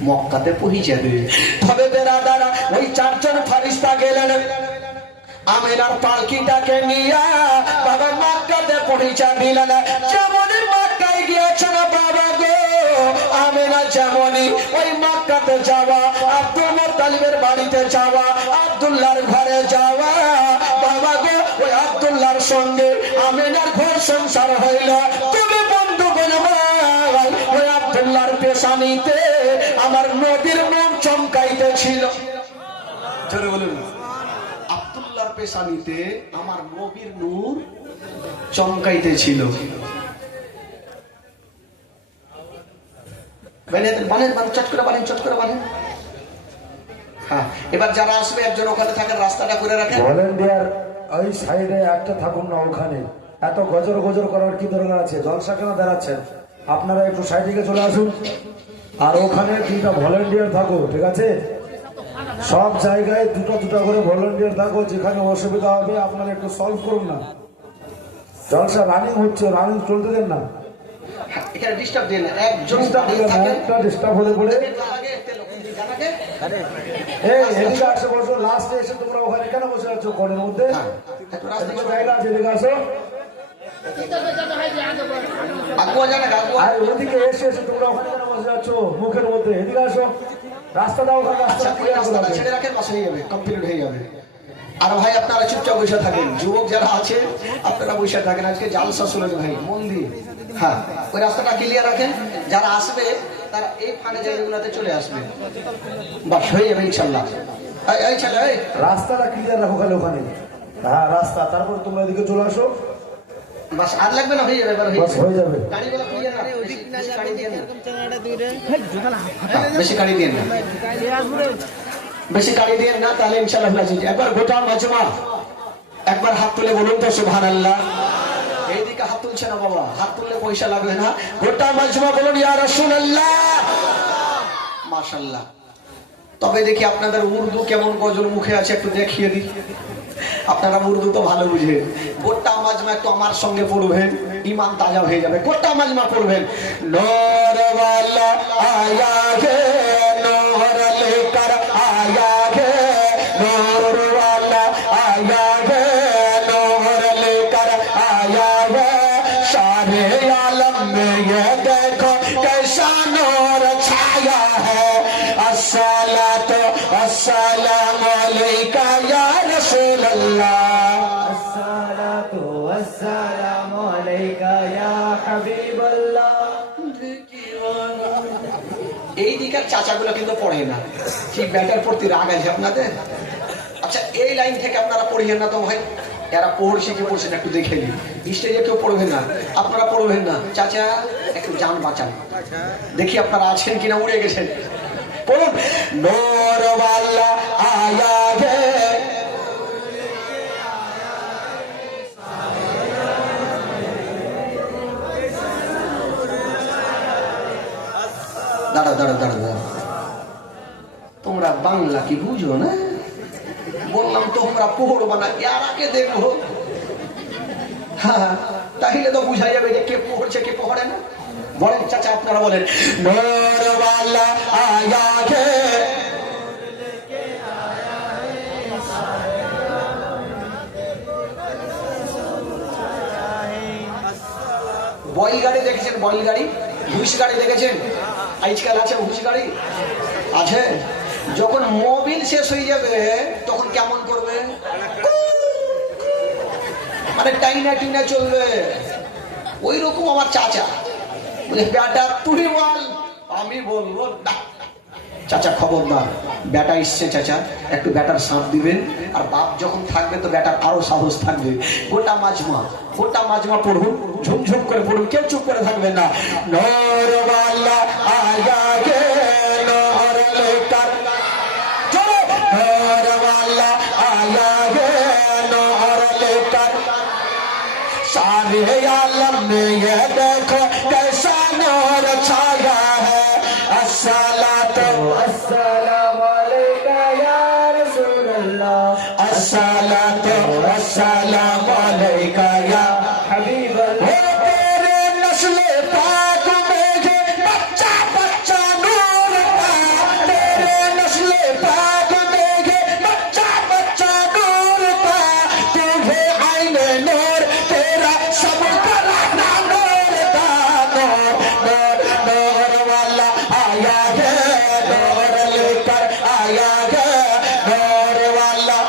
মক্কাতে পৌঁছে দে। তবে বেরাদারা ওই চারজন ফারিস্তা গেলেন আমিনার পালকিটাকে নিয়ে বাবা মক্কাতে পৌঁছে দিলেন। যেমনই মক্কায় গিয়েছেন বাবা গো, আমিনা যেমনই ওই মক্কাতে যাওয়া, আব্দুল মুত্তালিবের বাড়িতে যাওয়া, আব্দুল্লাহর ঘরে যাওয়া, বাবা গো ওই আব্দুল্লাহর সঙ্গে আমিনার ঘর সংসার হইল। তুমি বন্ধুগণ ওই আব্দুল্লাহর পেশানিতে আমার নবীর মুখ চমকাইতেছিল। জোরে বলুন, আব্দুল্লাহর পেশানিতে আমার নবীর নূর চমকাইতেছিল। চট করে বানেন, চট করে বানেন। হ্যাঁ, এবার যারা আসবে একজন ওখানে থাকেন, রাস্তাটা করে রাখেন। ভলেন্টিয়ার ওই সাইডে একটা থাকুন না, ওখানে এত গজর গজর করার কি দরকার আছে? জলসা কেন দাঁড়াচ্ছেন? আপনারা একটু সাইডে চলে আসুন আর ওখানে দুইটা ভলেন্টিয়ার থাকো, ঠিক আছে? সব জায়গায় দুটো দুটো করে ভলেন্টিয়ার থাকো, যেখানে অসুবিধা হবে আপনারা একটু সলভ করুন না। জলসা রানিং হচ্ছে, রানিং চলতে দেন না, এখানে ডিস্টার্ব দেন না, একজন একটা ডিস্টার্ব হলে পড়ে এদিকে আসে বসো, লাস্টে এসে তোমরা ওখানে কেন বসে আছো ঘরের মধ্যে? জায়গা আছে, এদিকে আসো। আর ওদিকে এসে এসে তোমরা ওখানে কেন বসে আছো মুখের মধ্যে? এদিকে আসো, রাস্তাটা ওখানে, রাস্তাটা ছেড়ে রাখেন, বাস হয়ে যাবে, কমপ্লিট হয়ে যাবে। আর ভাই আপনারা চুপচাপ বসে থাকেন, যুবক যারা আছে আপনারা বসে থাকেন, আজকে জালসা শুনেন ভাই, মন দিয়ে। হ্যাঁ, ওই রাস্তাটা ক্লিয়ার রাখেন, যারা আসবে তারা এই ফাঁড়ে জায়গাগুলোতে চলে আসবে, বাস হয়ে যাবে ইনশাল্লাহ। এই ছেলে, রাস্তাটা ক্লিয়ার রাখো খালি ওখানে। হ্যাঁ রাস্তা, তারপর তোমরা এদিকে চলে আসো, বাস আর লাগবে না, হয়ে যাবে, এবার হয়ে যাবে। গাড়িগুলো ক্লিয়ার না, বেশি গাড়ি দিয়ে না, বেশি গাড়ি দিয়ে না, তাহলে ইনশাল্লাহ। একবার গোটা মাজমা একবার হাত তুলে বলুন তো সুবহানাল্লাহ। এইদিকে হাত তুলছে না বাবা, হাত তুললে পয়সা লাগবে না। গোটা মাজমা বলুন ইয়া রাসূলুল্লাহ, মাশাআল্লাহ। তবে দেখি আপনাদের উর্দু কেমন গজল মুখে আছে, একটু দেখিয়ে দিই। আপনারা উর্দু তো ভালো বুঝেন। গোটা মাজমা একটু আমার সঙ্গে পড়বেন, ইমান তাজা হয়ে যাবে। গোটা মাজমা পড়বেন। নূর ওয়ালা আয়া হে, নূর লেকার আয়া হে, নূর ওয়ালা আয়া হে, নূর লেকার আয়া হে, में ये देखो कैसा नूर छाया है अस्सलातु वस्सलामु अलैका या रसूल अल्लाह अस्सलातु वस्सलामु अलैका या হাবিবাল্লাহ। এই দিকের চাচাগুলো কিন্তু পড়ে না, কি ব্যাটার প্রতি রাগ আছে আপনাদের? আচ্ছা এই লাইন থেকে আপনারা পড়িয়েন না তো ভাই, এরা পড়ছে কি পড়ছেন একটু দেখে নিন। স্টেজে কেউ পড়বেন না, আপনারা পড়বেন না। চাচা একটু যান বাঁচান, দেখি আপনারা আছেন কিনা, উড়ে গেছেন। পড়ুন নূর ওয়ালা আয়া হে দাঁড়া দাঁড়া দাঁড়া দাঁড়া, তোমরা বাংলা কি বুঝো না? বললাম তোমরা পড়বা না, এরাকে দেখো। হ্যাঁ তাহলে তো বুঝা যাবে যে কে পড়ছে কে পড়ে না। বলেন চাচা আপনারা বলেন নূর ওয়ালা আয়া হে বইল গাড়ি দেখেছেন? বইল গাড়ি, হুইস গাড়ি দেখেছেন? আজকাল আছে হুইস গাড়ি আছে। যখন মোবিল শেষ হয়ে যাবে তখন কেমন করবে? মানে টাইনা টিনা চলবে। ওই রকম আমার চাচা বেটা তুই বল, আমি বলবো না। চাচা খবরদার, বেটা এসছে চাচা, একটু বেটার সাথ দিবেন। আর বাপ যখন থাকবে তো বেটার আরো সাহস থাকবে। গোটা মাজমা পড়ুন, ঝুমঝুম করে পড়ুন, কেউ চুপ করে থাকবেন না। নূর ওয়ালা আয়া গে নূর লেকার চলো, নূর ওয়ালা আয়া গে নূর লেকার सारे आलम में ये देखो कैसा नूर छाया है अस्सलातु अस्सलामु अलैका या রাসূলুল্লাহ अस्सलातु वस्सलामु अलैका या হাবিবাল্লাহ। तेरे नस्ले पाक में ये बच्चा बच्चा नूर का, तेरे नस्ले पाक में ये बच्चा बच्चा नूर का, तुझे आईने नूर तेरा सब कराना नूर का। नूर नूर वाला आया है, नूर लेकर आया है, नूर वाला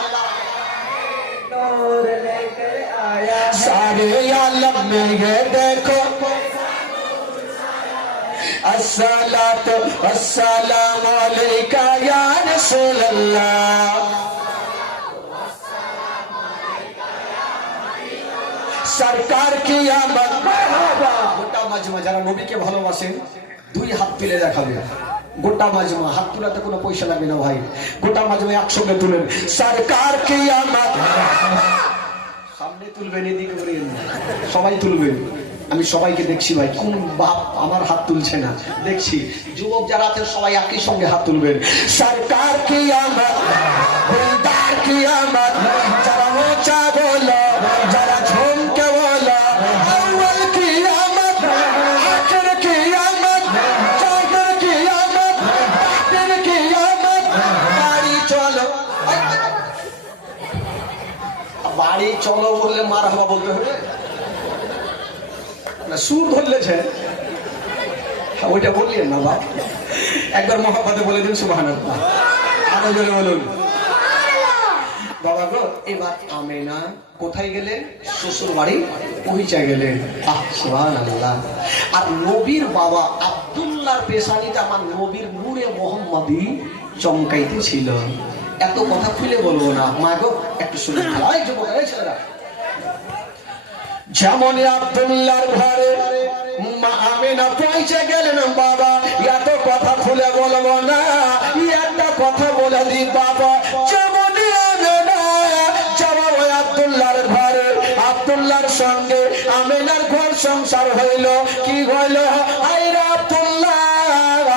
नूर लेकर आया सारे आलम में ये देखो अस्सलातु वस्सलामु अलैका या रसूल अल्लाह सरकार की आमद मरहबा। গোটা মাজমা যারা নবীকে ভালোবাসেন দুই হাত তুলে দেখাবে। গোটা মাজমা, হাত তোলাতে কোনো পয়সা লাগবে না ভাই। গোটা মাজমা একসঙ্গে তুলেন সরকার কি আমদ। সামনে তুলবেন, এদিকে করেন, সবাই তুলবেন। আমি সবাইকে দেখছি ভাই, কোন বাপ আমার হাত তুলছে না দেখছি। যুবক যারা আছেন সবাই একই সঙ্গে হাত তুলবেন। সরকার কি আমদ, দিলদার কি আমদ, যারা মোচা বলো, যারা ঝুমকে বলো, আউয়াল কি আমদ, আখির কি আমদ, চাঁদের কি আমদ, বাতিন কি আমদ। বাড়ি চলো, বাড়ি চলো বললে মারহাবা বলতে হবে না? সুর ধরলেছে ওইটা বললেন না বাপ। একবার মহাপাতে বলে দিন সুবহানাল্লাহ, আরো জোরে বলুন। বাবা গো এবার আমেনা কোথায় গেলেন? শ্বশুর বাড়ি পৌঁছে গেলেন। সুবহানাল্লাহ। আর নবীর বাবা আব্দুল্লাহর পেশানিতে আমার নবীর নূরে মোহাম্মদী চমকাইতেছিল। এত কথা খুলে বলবো না, মা গো একটু শুনে ছেলেরা। যেমন আব্দুল্লাহর ঘরে মা আমেনা পৌঁছে গেলেন বাবা, এত কথা খুলে বলবো না, একটা কথা বলে দি বাবা। যেমন আমেনা যাওয়া ওই আব্দুল্লাহর ঘরে, আব্দুল্লাহর সঙ্গে আমেনার ঘর সংসার হইল। কি হইল? আইরা আব্দুল্লাহ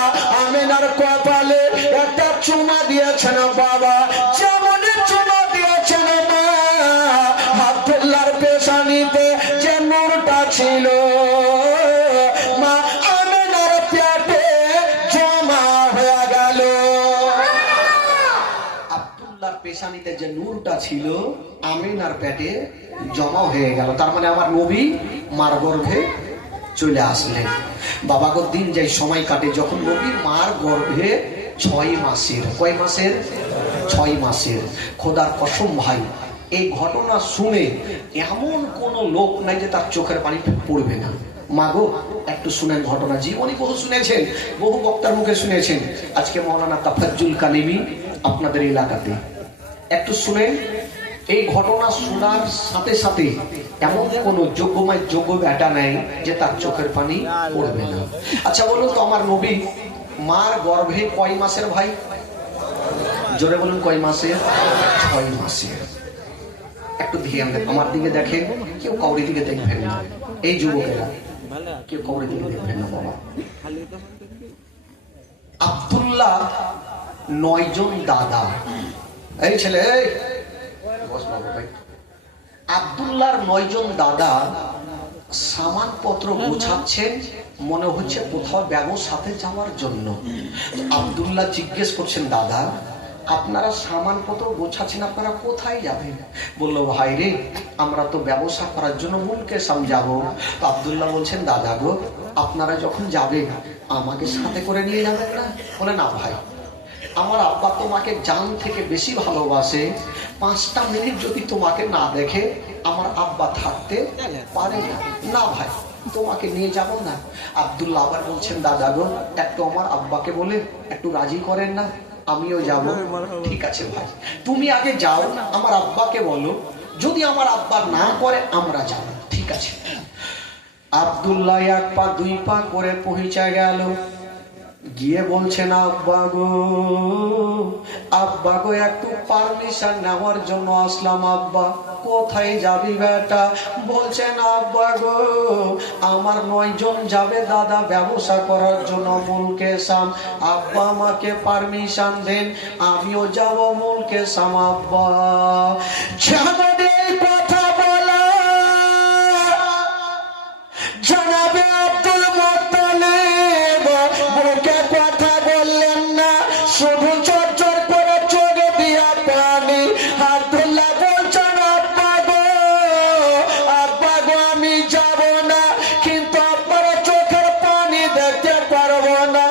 আমেনার কপালে একটা চুমা দিয়েছেন বাবা। যেমন চুমা দিয়েছেন মা, আব্দুল্লাহর পেশানিতে যে নূরটা ছিল মা আমেনার পেটে জমা হয়ে গেল। আব্দুল্লাহর পেশানিতে যে নূরটা ছিল আমেনার পেটে জমা হয়ে গেল। তার মানে আমার নবী মার গর্ভে চলে আসলেন। বাবা গো দিন যাই সময় কাটে, যখন নবী মার গর্ভে 6 মাসের, কয় মাসের? 6 মাসের। খোদার কসম ভাই, এই ঘটনা শুনে এমন কোন লোক নাই যে তার চোখের পানি পড়বে না। মাগো একটু শুনেন ঘটনা, জীবনী বহু শুনেছেন, বহু বক্তার মুখে শুনেছেন, আজকে মৌলানা তাফাজ্জুল কালিমি আপনাদের এলাকাতে, একটু শুনেন। এই ঘটনা শোনার সাথে সাথে এমন কোন যোগ্যময় যোগ্য বেটা নেই যে তার চোখের পানি পড়বে না। আচ্ছা বলুন তো, আমার নবী মার গর্ভে কয় মাসের ভাই? জোরে বলুন, কয় মাসের? 6 মাসের। একটু ধ্যান দেন, আমার দিকে দেখেন, কেউ কাউরির দিকে দেখবেন না। এই যুবকেরা কেউ কাউরির দিকে দেখবেন না বাবা। আব্দুল্লাহ 9 জন দাদা। এই ছেলে, আব্দুল্লাহর 9 জন দাদা সামানপত্র গোছাচ্ছেন, মনে হচ্ছে কোথাও ব্যবসাতে যাওয়ার জন্য। আব্দুল্লাহ জিজ্ঞেস করছেন, দাদা আপনারা সামানপত্র গোছাচ্ছেন, আপনারা কোথায় যাবেন? বললো, ভাই রে আমরা তো ব্যবসা করার জন্য মুলকে সাম যাবো। তো আব্দুল্লাহ বলছেন, দাদা গো আপনারা যখন যাবেন আমাকে সাথে করে নিয়ে যাবেন না? বলে, না ভাই, আমার আব্বা তোমাকে জান থেকে বেশি ভালোবাসে, 5টা মিনিট যদি তোমাকে না দেখে আমার আব্বা থাকতে পারে না। না ভাই, তোমাকে নিয়ে যাব না। আব্দুল্লাহ আবার বলছেন, দাদা গো একটু আমার আব্বাকে বলে একটু রাজি করেন না, আমিও যাব। ঠিক আছে ভাই, তুমি আগে যাও, আমার আব্বাকে বলো, যদি আমার আব্বা না করে আমরা যাব। ঠিক আছে। আব্দুল্লাহ 1 পা 2 পা করে পৌঁছে গেল, গিয়ে বলছেন, আব্বা গো একটু পারমিশন নেওয়ার জন্য আসলাম। আব্বা, কোথায় যাবি বেটা? বলছেন, আব্বা গো আমার 9 জন যাবে দাদা ব্যবসা করার জন্য মুলকে সাম। আব্বা আমাকে পারমিশন দেন, আমিও যাব মুলকে সাম। আব্বা কথা বলা জানাবে আব্দুল মুত্তালিব মুখে কথা বললেন না, শুধু চরচর করে চোখে দিয়া পানি। আব্দুল্লাহ বলছেন, আব্বা গো আমি যাব না, কিন্তু আপনারা চোখের পানি দেখতে পারবো না।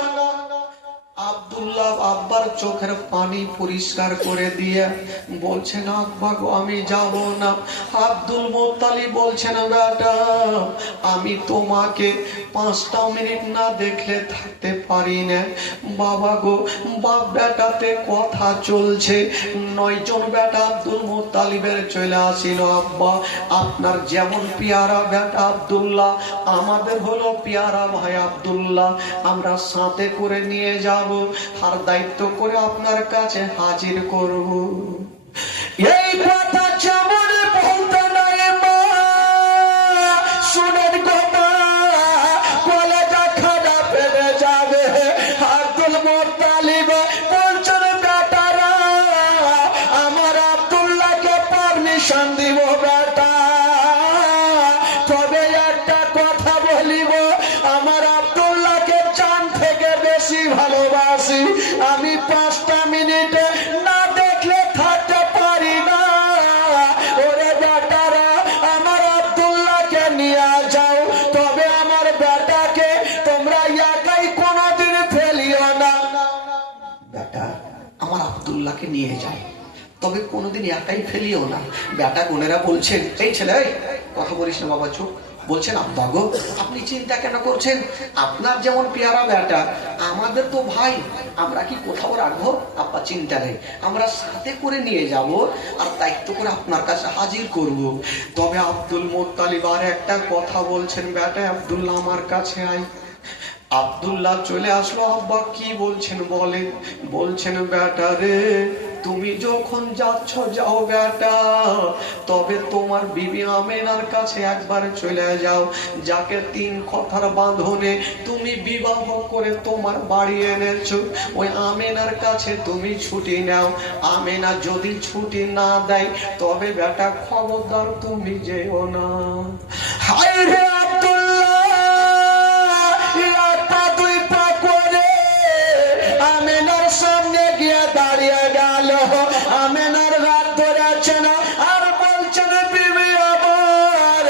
আব্দুল্লাহ আব্বার চোখের পানি পরিষ্কার করে দিয়ে বলছেন, আব্বা গো আমি যাব না। আব্দুল মুত্তালিব বলছেন, বেটা আমি তোমাকে 5টা মিনিট না দেখলে থাকতে পারি না। বাবা গো, বাপ বেটাতে কথা চলছে, 9 জন বেটা আব্দুল মুত্তালিবের চলে আসিল। আব্বা আপনার যেমন পেয়ারা বেটা আব্দুল্লাহ, আমাদের হলো পেয়ারা ভাই আব্দুল্লাহ, আমরা সাথে করে নিয়ে যাব, আর দায়িত্ব করে আপনার কাছে হাজির করব। এই কথা যেমন বলতে নাই মা, শুনেন কথা কলেজা খানা ফেলে যাবে। আব্দুল মুত্তালিব বলছেন, বেটারা আমার আব্দুল্লাহকে পারমিশন দিব বেটা, তবে একটা কথা বলিব, আমার আব্দুল্লাহকে জান থেকে বেশি ভালোবাসি, আমি 5টা মিনিটে না দেখলে থাকতে পারি না। ওরে বেটারা আমার আব্দুল্লাহকে নিয়ে যাও, তবে আমার বেটাকে তোমরা একাই কোনোদিন ফেলিও না। বেটা আমার আব্দুল্লাহকে নিয়ে যাও, তবে কোনোদিন একাই ফেলিও না। বেটা বোনেরা বলছেন, এই ছেলে কথা বলিস না বাবা, চুপ। বলছেন, আব্বা গো আপনি চিন্তা কেন করছেন? আপনার যেমন পেয়ারা বেটা, আমাদের তো ভাই, আমরা কি কোথাও রাখবো? আব্বা চিন্তা নেই, আমরা সাথে করে নিয়ে যাব, আর দায়িত্ব করে আপনার কাছে হাজির করব। তবে আব্দুল মুত্তালিব আর একটা কথা বলছেন, বেটা আব্দুল্লাহ আমার কাছে আয়। আব্দুল্লাহ চলে আসলো। আব্বা কি বলছেন বলেন? বলছেন, বেটা রে তুমি যখন যাচ্ছ যাও বেটা, তবে তোমার বিবি আমেনার কাছে একবার চলে যাও, যাকে 3 কথার বাঁধনে তুমি বিবাহ করে তোমার বাড়ি এনেছো, ওই আমেনার কাছে তুমি ছুটি নাও। আমেনা যদি ছুটি না দেয় তবে বেটা খবরদার তুমি যেও না। হায় রে আব্দুল্লাহ, আমেনার সামনে গিয়ে দাঁড়িয়ে গেল। আমেনার হাত ধরেছেন আর বলছেন, বিবি আমার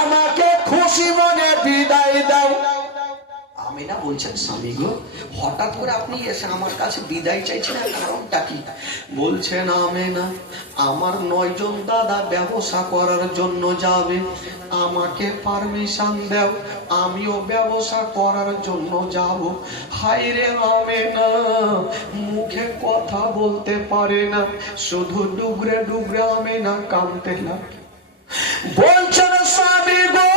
আমাকে খুশি মনে বিদায় দাও। বলছেন স্বামী গো, হঠাৎ করে আপনি এসে আমার কাছে বিদায় চাইছেন, কারণটা কি? বলছেন আমেনা, আমার 9 জন দাদা ব্যবসা করার জন্য যাবে, আমাকে পারমিশন দাও, আমিও ব্যবসা করার জন্য যাব। হায় রে আমেনা, মুখে কথা বলতে পারে না, শুধু ডুগরে ডুগরে আমেনা কাঁদতে লাগে। বলছেন স্বামী গো,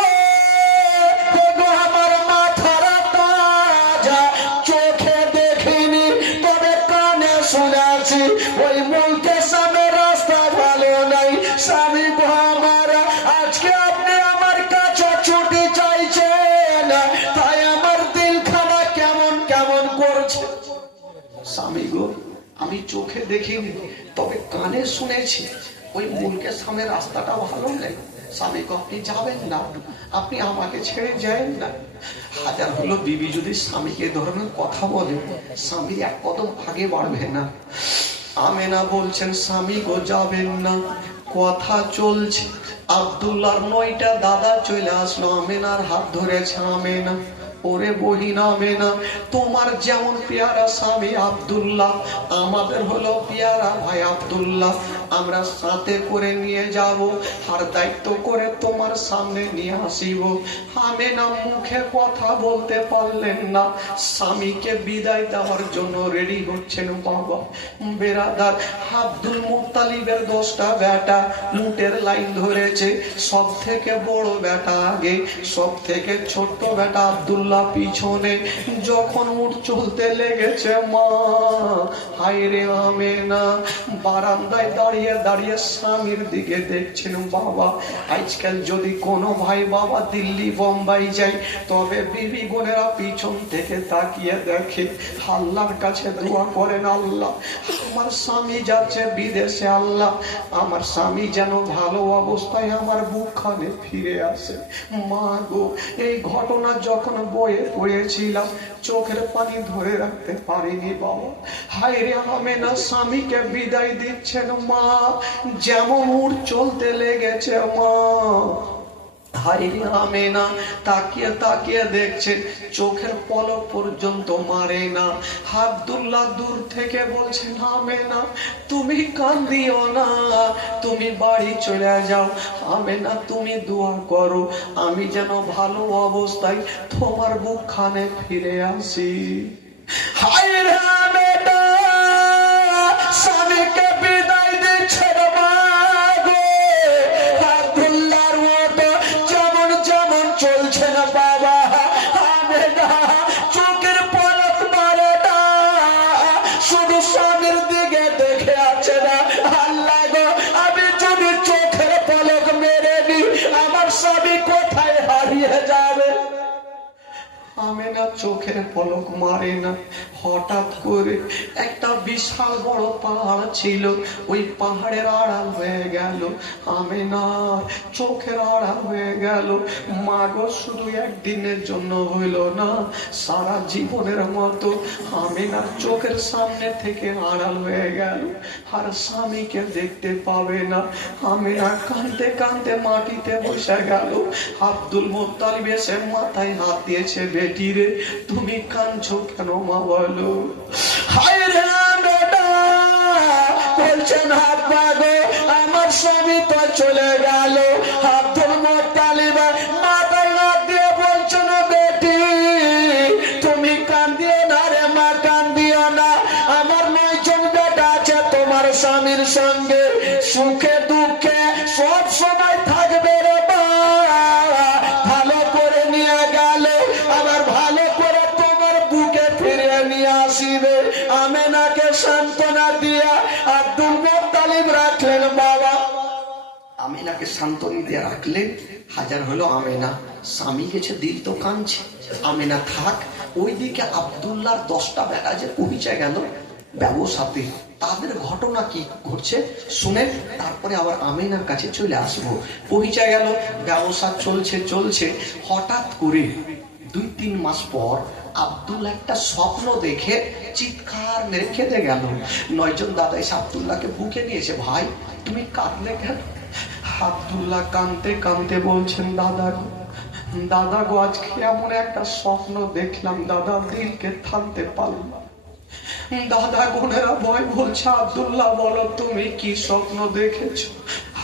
আমার মাথার তাজা, চোখে দেখিনি তবে কানে শুনেছি, ওই মুলকে সামনে রাস্তা ভালো নাই। স্বামী গো আমার, আজকে আপনি আমার কাছে ছুটি চাইছেন, তাই আমার দিলখানা কেমন কেমন করছে। স্বামী গো, আমি চোখে দেখিনি তবে কানে শুনেছি, ওই মুলকে সামনে রাস্তাটা ভালো নেই। স্বামী গো, আপনি যাবেন না, আপনি আমাকে ছেড়ে যাবেন না। হাজার হলো বিবি যদি স্বামীকে ধরনের কথা বলে, স্বামী এক কদম আগে বাড়বে না। আমেনা বলছেন স্বামী গো যাবেন না, কথা চলছে। আব্দুল্লাহর 9টা দাদা চলে আসলো, আমেনার হাত ধরেছে। আমেনা, ওরে বহিন আমেনা, তোমার যেমন পেয়ারা স্বামী আব্দুল্লাহ, আমাদের হলো পেয়ারা ভাই আব্দুল্লাহ, আমরা সাথে করে নিয়ে যাব আর দায়িত্ব করে তোমার সামনে নিয়ে আসিব। আমেনা মুখে কথা বলতে পারলেন না, স্বামীকে বিদায় দেওয়ার জন্য রেডি হচ্ছেন। বাবা বেরাদার, আব্দুল মুত্তালিবের 10টা বেটা মুটের লাইন ধরেছে, সব থেকে বড় বেটা আগে, সব থেকে ছোট্ট বেটা আব্দুল্লাহ পিছনে। যখন উঠ চলতে লেগেছে, মা হায় রে আমেনা বারান্দায় দাঁড়িয়ে দাঁড়িয়ে স্বামীর দিকে দেখছেন। বাবা, আজকাল যদি কোনো ভাই বাবা দিল্লি বোম্বাই যায়, তবে বিবি বোনেরা পিছন থেকে তাকিয়ে দেখে, আল্লাহর কাছে দোয়া করেন, আল্লাহ আমার স্বামী যাচ্ছে বিদেশে, আল্লাহ আমার স্বামী যেন ভালো অবস্থায় আমার বুকখানে ফিরে আসে। মা গো, এই ঘটনা যখন বয়ে পড়েছিলাম, চোখের পানি ধরে রাখতে পারিনি বাবা। হায় রে আমেনা স্বামীকে বিদায় দিচ্ছেন, মা যেমন উঠ চলতে লেগেছে, মা হায় রে আমেনা তাকিয়ে তাকিয়ে দেখছেন, চোখের পলক পর্যন্ত মারে না। আব্দুল্লাহ দূর থেকে বলছেন, আমেনা তুমি কান্দিও না, তুমি বাড়ি চলে যাও। আমেনা তুমি দোয়া করো, আমি যেন ভালো অবস্থায় তোমার বুকখানে ফিরে আসি। হায় রে আমেনা স্বামীকে বিদায় দিচ্ছে মা গো, আব্দুল্লাহর মতো যেমন যেমন চলছে না বাবা, আমেনা চোখের পলক মারে না, শুধু স্বামীর দিকে দেখে আছে না। আল্লাহ গো, আমি যদি চোখের পলক মেরে নি, আমার স্বামী কোথায় হারিয়ে যাবে। আমেনা চোখের পলক মারে না। হঠাৎ করে একটা বিশাল বড় পাহাড় ছিল, ওই পাহাড়ের আড়াল হয়ে গেল। আমেনা চোখের আড়াল হয়ে গেল। মাগো শুধু একদিনের জন্য হইল না, সারা জীবনের মতো আমেনার চোখের সামনে থেকে আড়াল হয়ে গেল, আর স্বামীকে দেখতে পাবে না। আমেনা কাঁদতে কাঁদতে মাটিতে বসে গেল। আব্দুল মুত্তালিব এসে মাথায় হাত দিয়েছে, বেটি রে তুমি কাঁদছো কেন মা বলো। হায় রে বেটা, বলছেন আব্বা গো আমার স্বামী তো চলে গেল। আব্দুল মুত্তালিব মাথায় হাত দিয়ে বলছেন, বেটি তুমি কান্দিও না রে মা, কান্দিও না, আমার 9 জন বেটা আছে তোমার স্বামীর সঙ্গে, সুখে দুঃখে সব সময় থাকবে রে মা, ভালো করে নিয়ে গেল, আবার ভালো করে তোমার বুকে ফিরে নিয়ে আসিবে। আমেনাকে সান্ত্বনা দিয়া আব্দুল মুত্তালিব রাখলেন বাবা। আমেনাকে সান্ত্বনা দিয়ে রাখলেন। হাজার হলো আমেনা, স্বামী গেছে, দিল তো কাঁদছে। আমেনা থাক। ওইদিকে আব্দুল্লাহর 10টা বেটা যে পৌঁছে গেল ব্যবসাতে, তাদের ঘটনা কি ঘটছে শুনেন, তারপরে আবার আমেনার কাছে চলে আসবো। পৌঁছে গেল, ব্যবসা চলছে চলছে। হঠাৎ করে 2-3 মাস পর আব্দুল্লাহ একটা স্বপ্ন দেখে চিৎকার মেরে কেঁদে গেল। 9 জন দাদা এসে আব্দুল্লাহকে বুকে নিয়েছে, ভাই তুমি কাঁদলে কেন? আব্দুল্লাহ কাঁদতে কাঁদতে বলছেন, দাদা দাদা গো আজকে এমন একটা স্বপ্ন দেখলাম দাদা, দিলকে থামতে পারলাম না। দাদা বোনেরা ভয় বলছে, আব্দুল্লাহ বলো তুমি কি স্বপ্ন দেখেছো?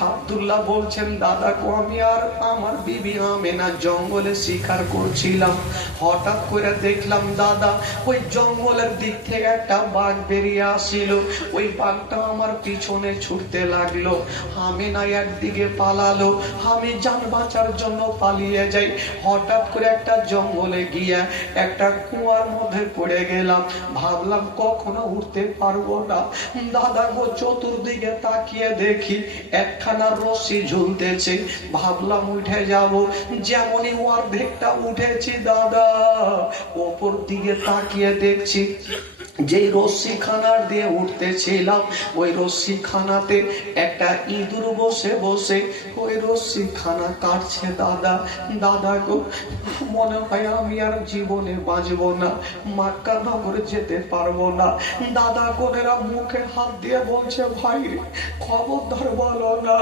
আব্দুল্লাহ বলছেন, দাদা গো আমি আর আমার বিবি আমেনা জঙ্গলে শিকার করছিলাম, হঠাৎ করে দেখলাম দাদা ওই জঙ্গলের দিক থেকে একটা বাঘ বেরিয়ে আসিল, ওই বাঘটা আমার পিছনে ছুটতে লাগলো, আমেনা একদিকে পালালো, আমি জান বাঁচার জন্য পালিয়ে যাই, হঠাৎ করে একটা জঙ্গলে গিয়া একটা কুয়ার মধ্যে পড়ে গেলাম, ভাবলাম কখনো উঠতে পারবো না। দাদা গো চতুর্দিকে তাকিয়ে দেখি একখানা রশি ঝুলতেছে, ভাবলাম উঠে যাব, যেমনই অর্ধেকটা উঠেছি দাদা ওপর দিকে তাকিয়ে দেখছি যেই রশি খানার দিয়ে উঠতেছিলাম ওই রশি খানাতে একটা ইঁদুর বসে বসে ওই রশি খানা কাটছে দাদা। দাদা গো মনে হয় আমি আর জীবনে বাঁচবো না, মক্কা নগরে যেতে পারবো না। দাদা গোনেরা মুখে হাত দিয়ে বলছে, ভাই খবরদার বলো না,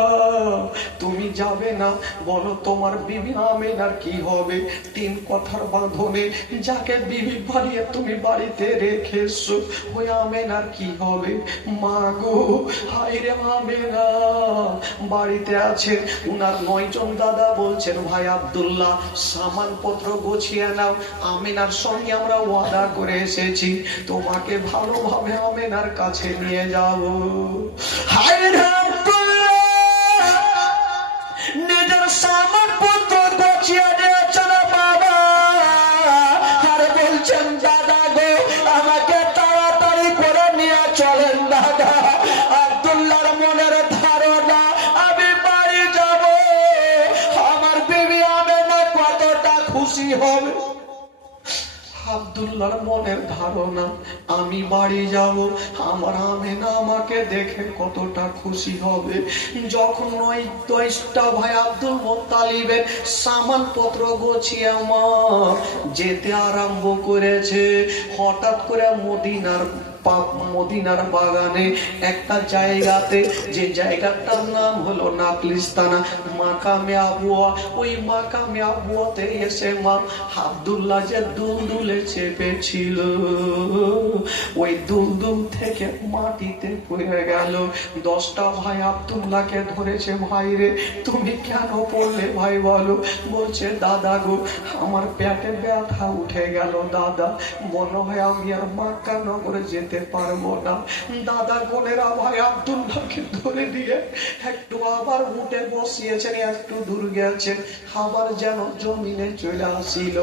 তুমি যাবে না, বলো তোমার বিবি আমেনার কি হবে? তিন কথার বাঁধনে যাকে বিবি বানিয়ে তুমি বাড়িতে রেখেছো ওই আমেনার কি হবে? মা গো হায়রে আমেনা বাড়িতে আছে। উনার 9 জন দাদা বলছেন, ভাই আব্দুল্লাহ সামানপত্র গুছিয়ে নাও, আমেনার সঙ্গে আমরা ওয়াদা করে এসেছি তোমাকে ভালোভাবে আমেনার কাছে নিয়ে যাব। হায়রে আব্দুল্লাহ নিজের সামানপত্র গুছিয়ে নিয়েছেন বাবা, আর বলছেন দাদা গো আমাকে তাড়াতাড়ি করে নিয়ে চলেন দাদা। আব্দুল্লাহর মনের ধারণা আমি বাড়ি যাব, আমার বিবি আমেনা কতটা খুশি হবে। আব্দুল্লাহর মনের ধারণা আমি বাড়ি যাব, আমার আমেনা আমাকে দেখে কতটা খুশি হবে। যখন ওই 10টা ভাই আব্দুল মুত্তালিবের সামানপত্র গুছিয়ে আমার যেতে আরম্ভ করেছে, হঠাৎ করে মদিনার বাগানে একটা জায়গাতে, যে জায়গাটার নাম হলো নাকলিস্তানা, মাকামে আবুয়া, ওই মাকামে আবুয়াতে এসে মা আব্দুল্লাহ যে দুলদুলে চেপেছিল ওই দুলদুল থেকে মাটিতে পড়ে গেল। 10টা ভাই আব্দুল্লাহকে ধরেছে, ভাই রে তুমি কেন পড়লে ভাই বলো? বলছে দাদা গো আমার পেটে ব্যথা উঠে গেল দাদা, মনে হয় আমি আর মক্কা নগরে যেতে পারবো না। দাদা বোনেরা ভাই আব্দুল্লাহকে ধরে দিয়ে একটু আবার উঠে বসিয়েছেন, একটু দূর গেছেন, আবার যেন জমিনে চলে আসিল।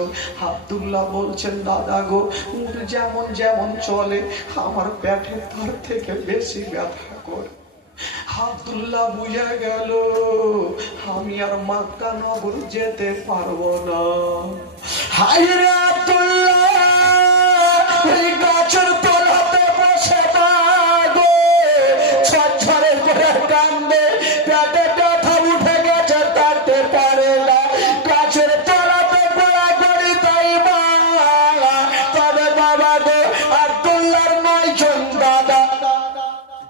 আব্দুল্লাহ বলছেন, দাদা গো উঠ যেমন যেমন চলে আমার পেটে তার থেকে বেশি ব্যথা করে। আব্দুল্লাহ বুঝে গেল আমি আর মক্কা নগর যেতে পারবো না। হায়রে আব্দুল্লাহ ওই গাছের তলাতে বসে গো ঝরঝরে করে কান্দে, পেটে ব্যথা উঠে গেছে তাতে পারে না, গাছের তলাতে গড়াগড়ি তাই মা। তবে বাবা গো আব্দুল্লাহর 9 জন দাদা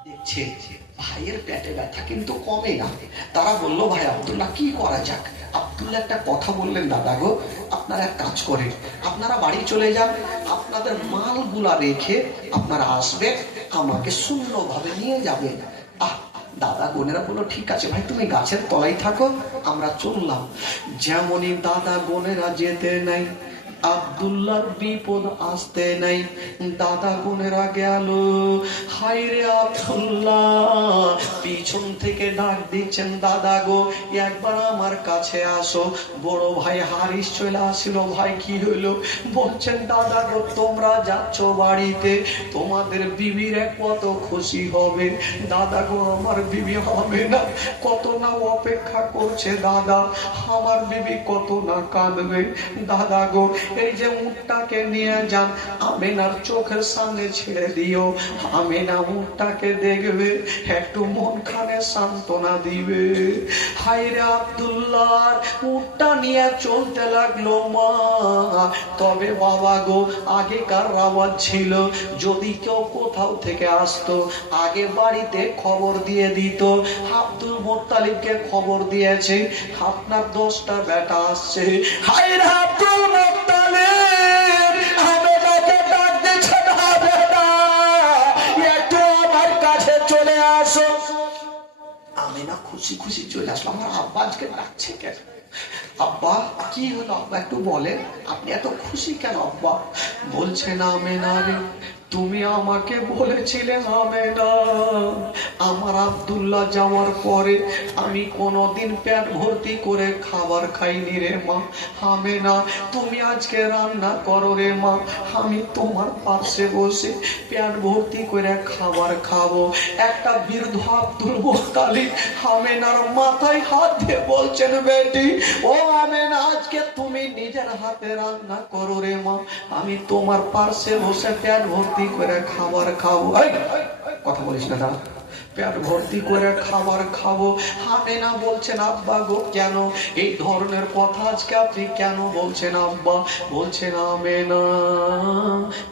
দেখছে ভাইয়ের পেটে ব্যথা কিন্তু কমে না। তারা বলল, ভাই আব্দুল্লাহ কি করা যাক? আব্দুল্লাহ একটা কথা বললেন, দাদা গো আপনারা এক কাজ করেন, আপনারা বাড়ি চলে যান, আপনাদের মালগুলা রেখে আপনারা আসবেন, আমাকে শূন্যভাবে নিয়ে যাবেন। দাদা বোনেরা বললো, ঠিক আছে ভাই তুমি গাছের তলায় থাকো, আমরা চললাম। যেমনই দাদা বোনেরা যেতে নাই, আব্দুল্লাহর বিপদ আসতে নাই, দাদা বোনেরা গেল। হায়রে আব্দুল্লাহ পিছন থেকে ডাক দিচ্ছেন, দাদা গো একবার আমার কাছে আসো। বড় ভাই হারিস চলে আসিল, ভাই কি হইলো? বলছেন, দাদা গো তোমরা যাচ্ছ বাড়িতে, তোমাদের বিবির কত খুশি হবে। দাদা গো আমার বিবি হবে না, কত না অপেক্ষা করছে দাদা, আমার বিবি কত না কাঁদবে। দাদা গো এই যে উটটাকে নিয়ে যান, আমেনার চোখের সামনে ছেড়ে দিও, আমেনা উটটাকে দেখবে, একটু মন কোনখানে সান্ত্বনা দিবে। হায়রে আব্দুল্লাহ উটটা নিয়ে চলতে লাগলো মা। তবে বাবা গো, আগেকার আওয়াজ ছিল যদি কেউ কোথাও থেকে আসতো আগে বাড়িতে খবর দিয়ে দিত। আব্দুল মোত্তালিবকে খবর দিয়েছে আপনার 10টা বেটা আসছে। হায়রে আব্দুল মোত্তালিব, আমেনাকে ডাক দিচ্ছে না বেটা, একটু আমার কাছে চলে আসো। আমেনা খুশি খুশি চলে আসলো। আমার আব্বা আজকে ডাকছে কেন? আব্বা কি হলো আব্বা, একটু বলেন, আপনি এত খুশি কেন আব্বা? বলছে না আমেনা রে, তুমি আমাকে বলেছিলে আমেনা আমার আব্দুল্লাহ যাওয়ার পরে আমি কোনোদিন পেট ভর্তি করে খাবার খাইনি রে মা। আমেনা তুমি আজকে রান্না করো রে মা, আমি তোমার পাশে বসে পেট ভর্তি করে খাবার খাবো। একটা বৃদ্ধ আব্দুল মোত্তালিব আমেনার মাথায় হাত দিয়ে বলছেন বেটি ও আমেনা, আজকে তুমি নিজের হাতে রান্না করো রে মা, আমি তোমার পাশে বসে পেট ভর্তি করে খাবার খাবো। কথা বলিস না দাদা, পেট ভর্তি করে খাবার খাবো। আমেনা বলছেন আব্বা গো কেন এই ধরনের কথা আজকে আপনি কেন বলছেন আব্বা? বলছেন আমেনা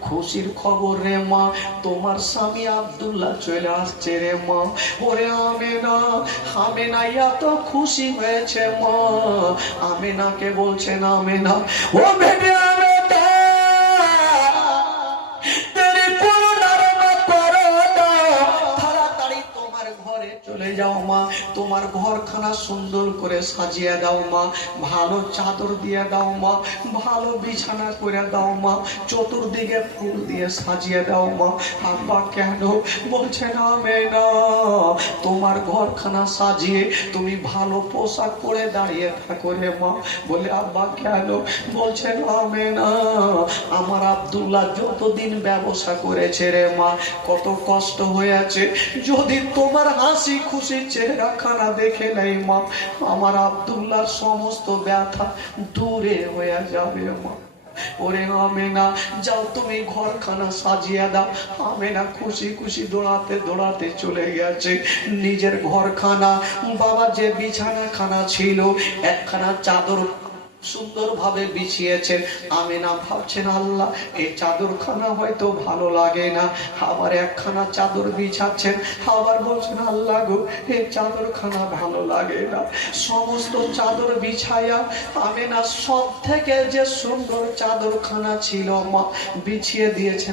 খুশির খবর রে মা, তোমার স্বামী আব্দুল্লাহ চলে আসছে রে মা। ওরে আমেনা, আমেনা এত খুশি হয়েছে মা। আমেনাকে বলছেন আমেনা ও বেবি আমেনা, চলে যাও মা, তোমার ঘরখানা সুন্দর করে সাজিয়ে দাও মা, ভালো চাদর দিয়ে দাও মা, ভালো বিছানা করে দাও মা, চতুর্দিকে ফুল দিয়ে সাজিয়ে দাও মা। আব্বা কেন? বলছে না আমেনা তোমার ঘরখানা সাজিয়ে তুমি ভালো পোশাক পরে দাঁড়িয়ে থাকো রে মা। বলে আব্বা কেন? বলছে না আমেনা আমার আব্দুল্লাহ যতদিন ব্যবসা করেছে রে মা, কত কষ্ট হয়েছে, যদি তোমার হাসি খুশি চেহারা খানা দেখে নেই মা, আমার আব্দুল্লাহর সমস্ত ব্যথা দূরে হয়ে যাবে মা। ওরে আমেনা যাও তুমি ঘরখানা সাজিয়ে দাও। আমেনা খুশি খুশি দৌড়াতে দৌড়াতে চলে গেছে নিজের ঘরখানা। বাবা যে বিছানা খানা ছিল একখানা চাদর সুন্দর ভাবে বিছিয়েছেন। আমেনা ভাবছেন আল্লাহ এই চাদরখানা হয়তো ভালো লাগে না, আবার একখানা চাদর বিছাচ্ছেন, আবার বলছেন আল্লাহ গো এই চাদরখানা ভালো লাগে না। সমস্ত চাদর বিছায়া আমেনা সব থেকে যে সুন্দর চাদরখানা ছিল মা বিছিয়ে দিয়েছেন।